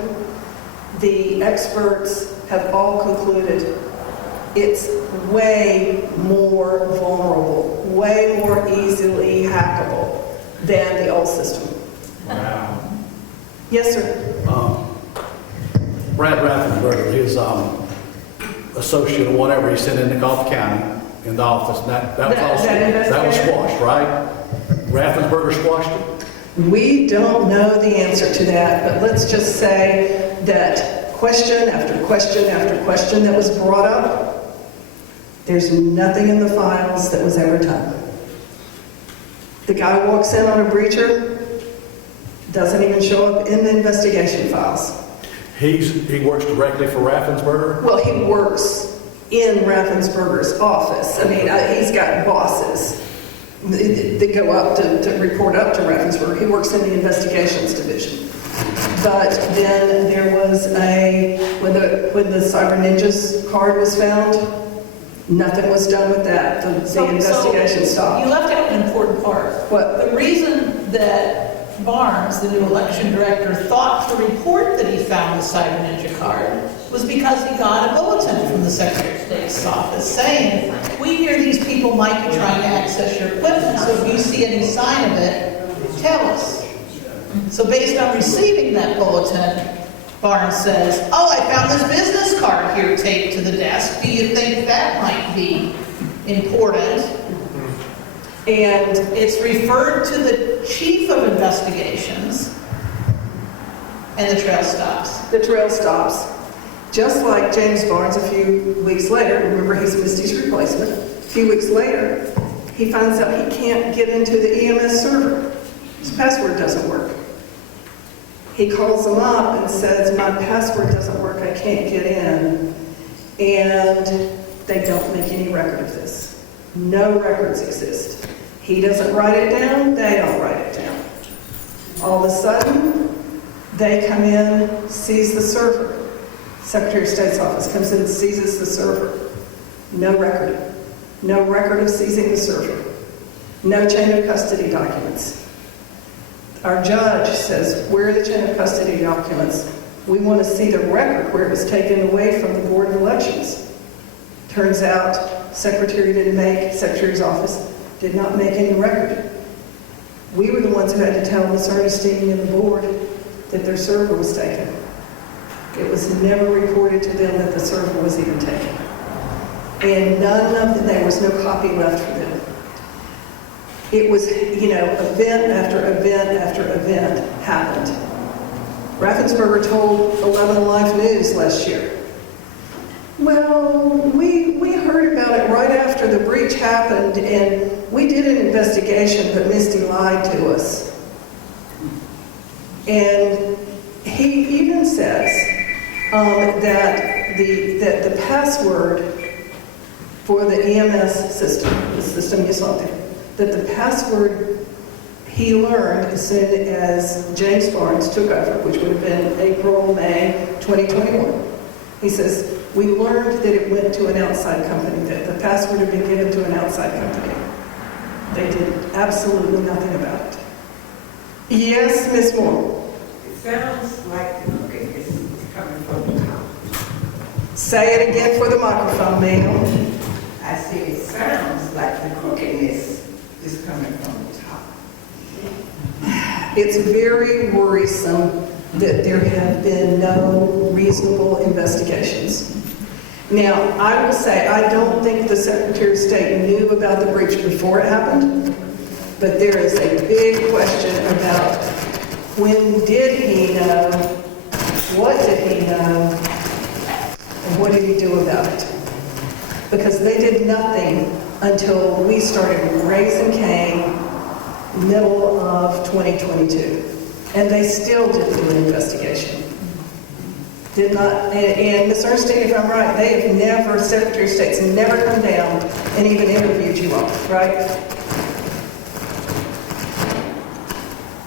the experts have all concluded it's way more vulnerable, way more easily hackable than the old system. Wow. Yes, sir. Brad Raffensperger, his associate or whatever, he sent into Coffee County in the office, and that was squashed, right? Raffensperger squashed it? We don't know the answer to that, but let's just say that question after question after question that was brought up, there's nothing in the files that was ever done. The guy walks in on a breacher, doesn't even show up in the investigation files. He works directly for Raffensperger? Well, he works in Raffensperger's office. I mean, he's got bosses that go up to report up to Raffensperger. He works in the investigations division. But then there was when the Cyber Ninjas card was found, nothing was done with that. The investigation stopped. You left out an important part. What? The reason that Barnes, the new election director, thought to report that he found the Cyber Ninja card was because he got a bulletin from the Secretary of State's office saying, we hear these people might be trying to access your equipment, so if you see any sign of it, tell us. So based on receiving that bulletin, Barnes says, oh, I found this business card here taped to the desk. Do you think that might be important? And it's referred to the chief of investigations, and the trail stops. The trail stops. Just like James Barnes a few weeks later, remember he's Misty's replacement, a few weeks later, he finds out he can't get into the EMS server. His password doesn't work. He calls them up and says, my password doesn't work, I can't get in. And they don't make any record of this. No records exist. He doesn't write it down, they don't write it down. All of a sudden, they come in, seize the server, Secretary of State's office comes in and seizes the server. No record. No record of seizing the server. No chain of custody documents. Our judge says, where are the chain of custody documents? We want to see the record where it was taken away from the Board of Elections. Turns out, Secretary's office did not make any record. We were the ones who had to tell Ms. Ernestine and the board that their server was taken. It was never reported to them that the server was even taken. And there was no copy left for them. It was, event after event after event happened. Raffensperger told 11 Alive News last year, well, we heard about it right after the breach happened, and we did an investigation, but Misty lied to us. And he even says that the password for the EMS system, the system you saw there, that the password he learned as soon as James Barnes took over, which would have been April, May 2021. He says, we learned that it went to an outside company, that the password had been given to an outside company. They did absolutely nothing about it. Yes, Ms. Moore? It sounds like the cooking is coming from the top. Say it again for the microphone, ma'am. I said it sounds like the cooking is coming from the top. It's very worrisome that there have been no reasonable investigations. Now, I will say, I don't think the Secretary of State knew about the breach before it happened, but there is a big question about when did he know, what did he know, and what did he do about it? Because they did nothing until we started raising Cain middle of 2022. And they still didn't do an investigation. Did not, and Ms. Ernestine, if I'm right, they have never, Secretary of State's never come down and even interviewed you all, right?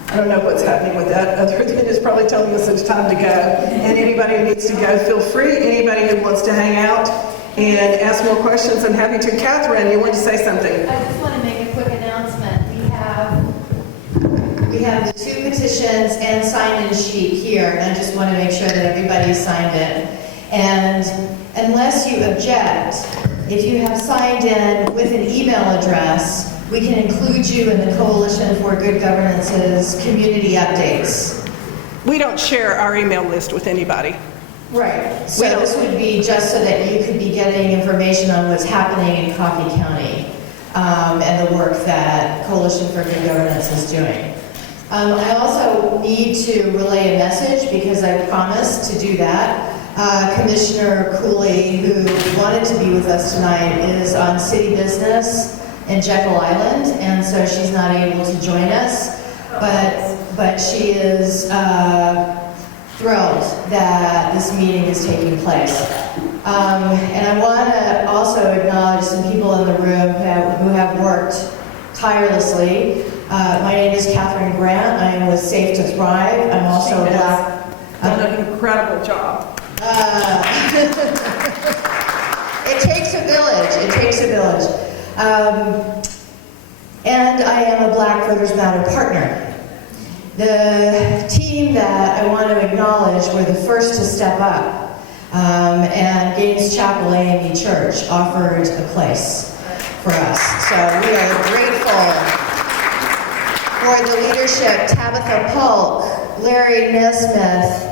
I don't know what's happening with that, other than it's probably telling us it's time to go. And anybody who needs to go, feel free. Anybody who wants to hang out and ask more questions, I'm happy to. Catherine, you want to say something? I just want to make a quick announcement. We have the 2 petitions and sign-in sheet here, and I just want to make sure that everybody's signed in. And unless you object, if you have signed in with an email address, we can include you in the Coalition for Good Governance's community updates. We don't share our email list with anybody. Right. So this would be just so that you could be getting information on what's happening in Coffee County and the work that Coalition for Good Governance is doing. I also need to relay a message because I promised to do that. Commissioner Cooley, who wanted to be with us tonight, is on city business in Jekyll Island, and so she's not able to join us. But she is thrilled that this meeting is taking place. And I want to also acknowledge some people in the room who have worked tirelessly. My name is Catherine Grant. I am with Safe to Thrive. I'm also done an incredible job. It takes a village. It takes a village. And I am a Black Voters Matter partner. The team that I want to acknowledge were the first to step up, and Gaines Chapel AME Church offered a place for us. So we are grateful for the leadership, Tabitha Polk, Larry Nesmith,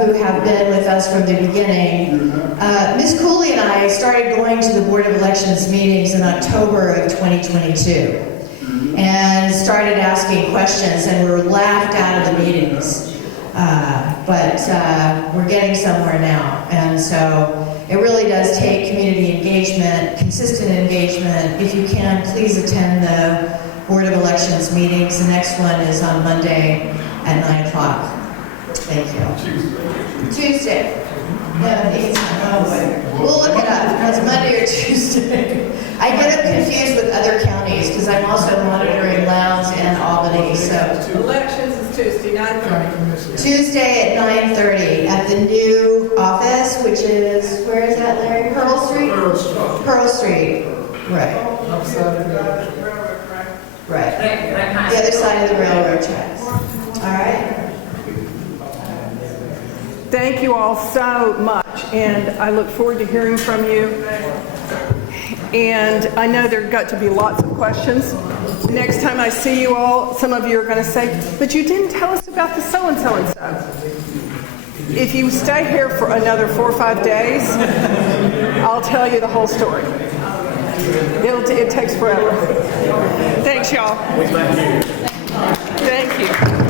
who have been with us from the beginning. Ms. Cooley and I started going to the Board of Elections meetings in October of 2022 and started asking questions and were laughed out of the meetings. But we're getting somewhere now. And so it really does take community engagement, consistent engagement. If you can, please attend the Board of Elections meetings. The next one is on Monday at 9 o'clock. Thank you. Tuesday. No, we'll look it up. It's Monday or Tuesday. I get them confused with other counties because I'm also monitoring Lowndes and Albany, so. Elections is Tuesday, 9:30. Tuesday at 9:30 at the new office, which is, where is that, Larry? Pearl Street? Pearl Street, right. Right. The other side of the railroad tracks. All right. Thank you all so much, and I look forward to hearing from you. And I know there got to be lots of questions. Next time I see you all, some of you are going to say, but you didn't tell us about the so-and-so and so. If you stay here for another 4 or 5 days, I'll tell you the whole story. It takes forever. Thanks, y'all. We thank you. Thank you.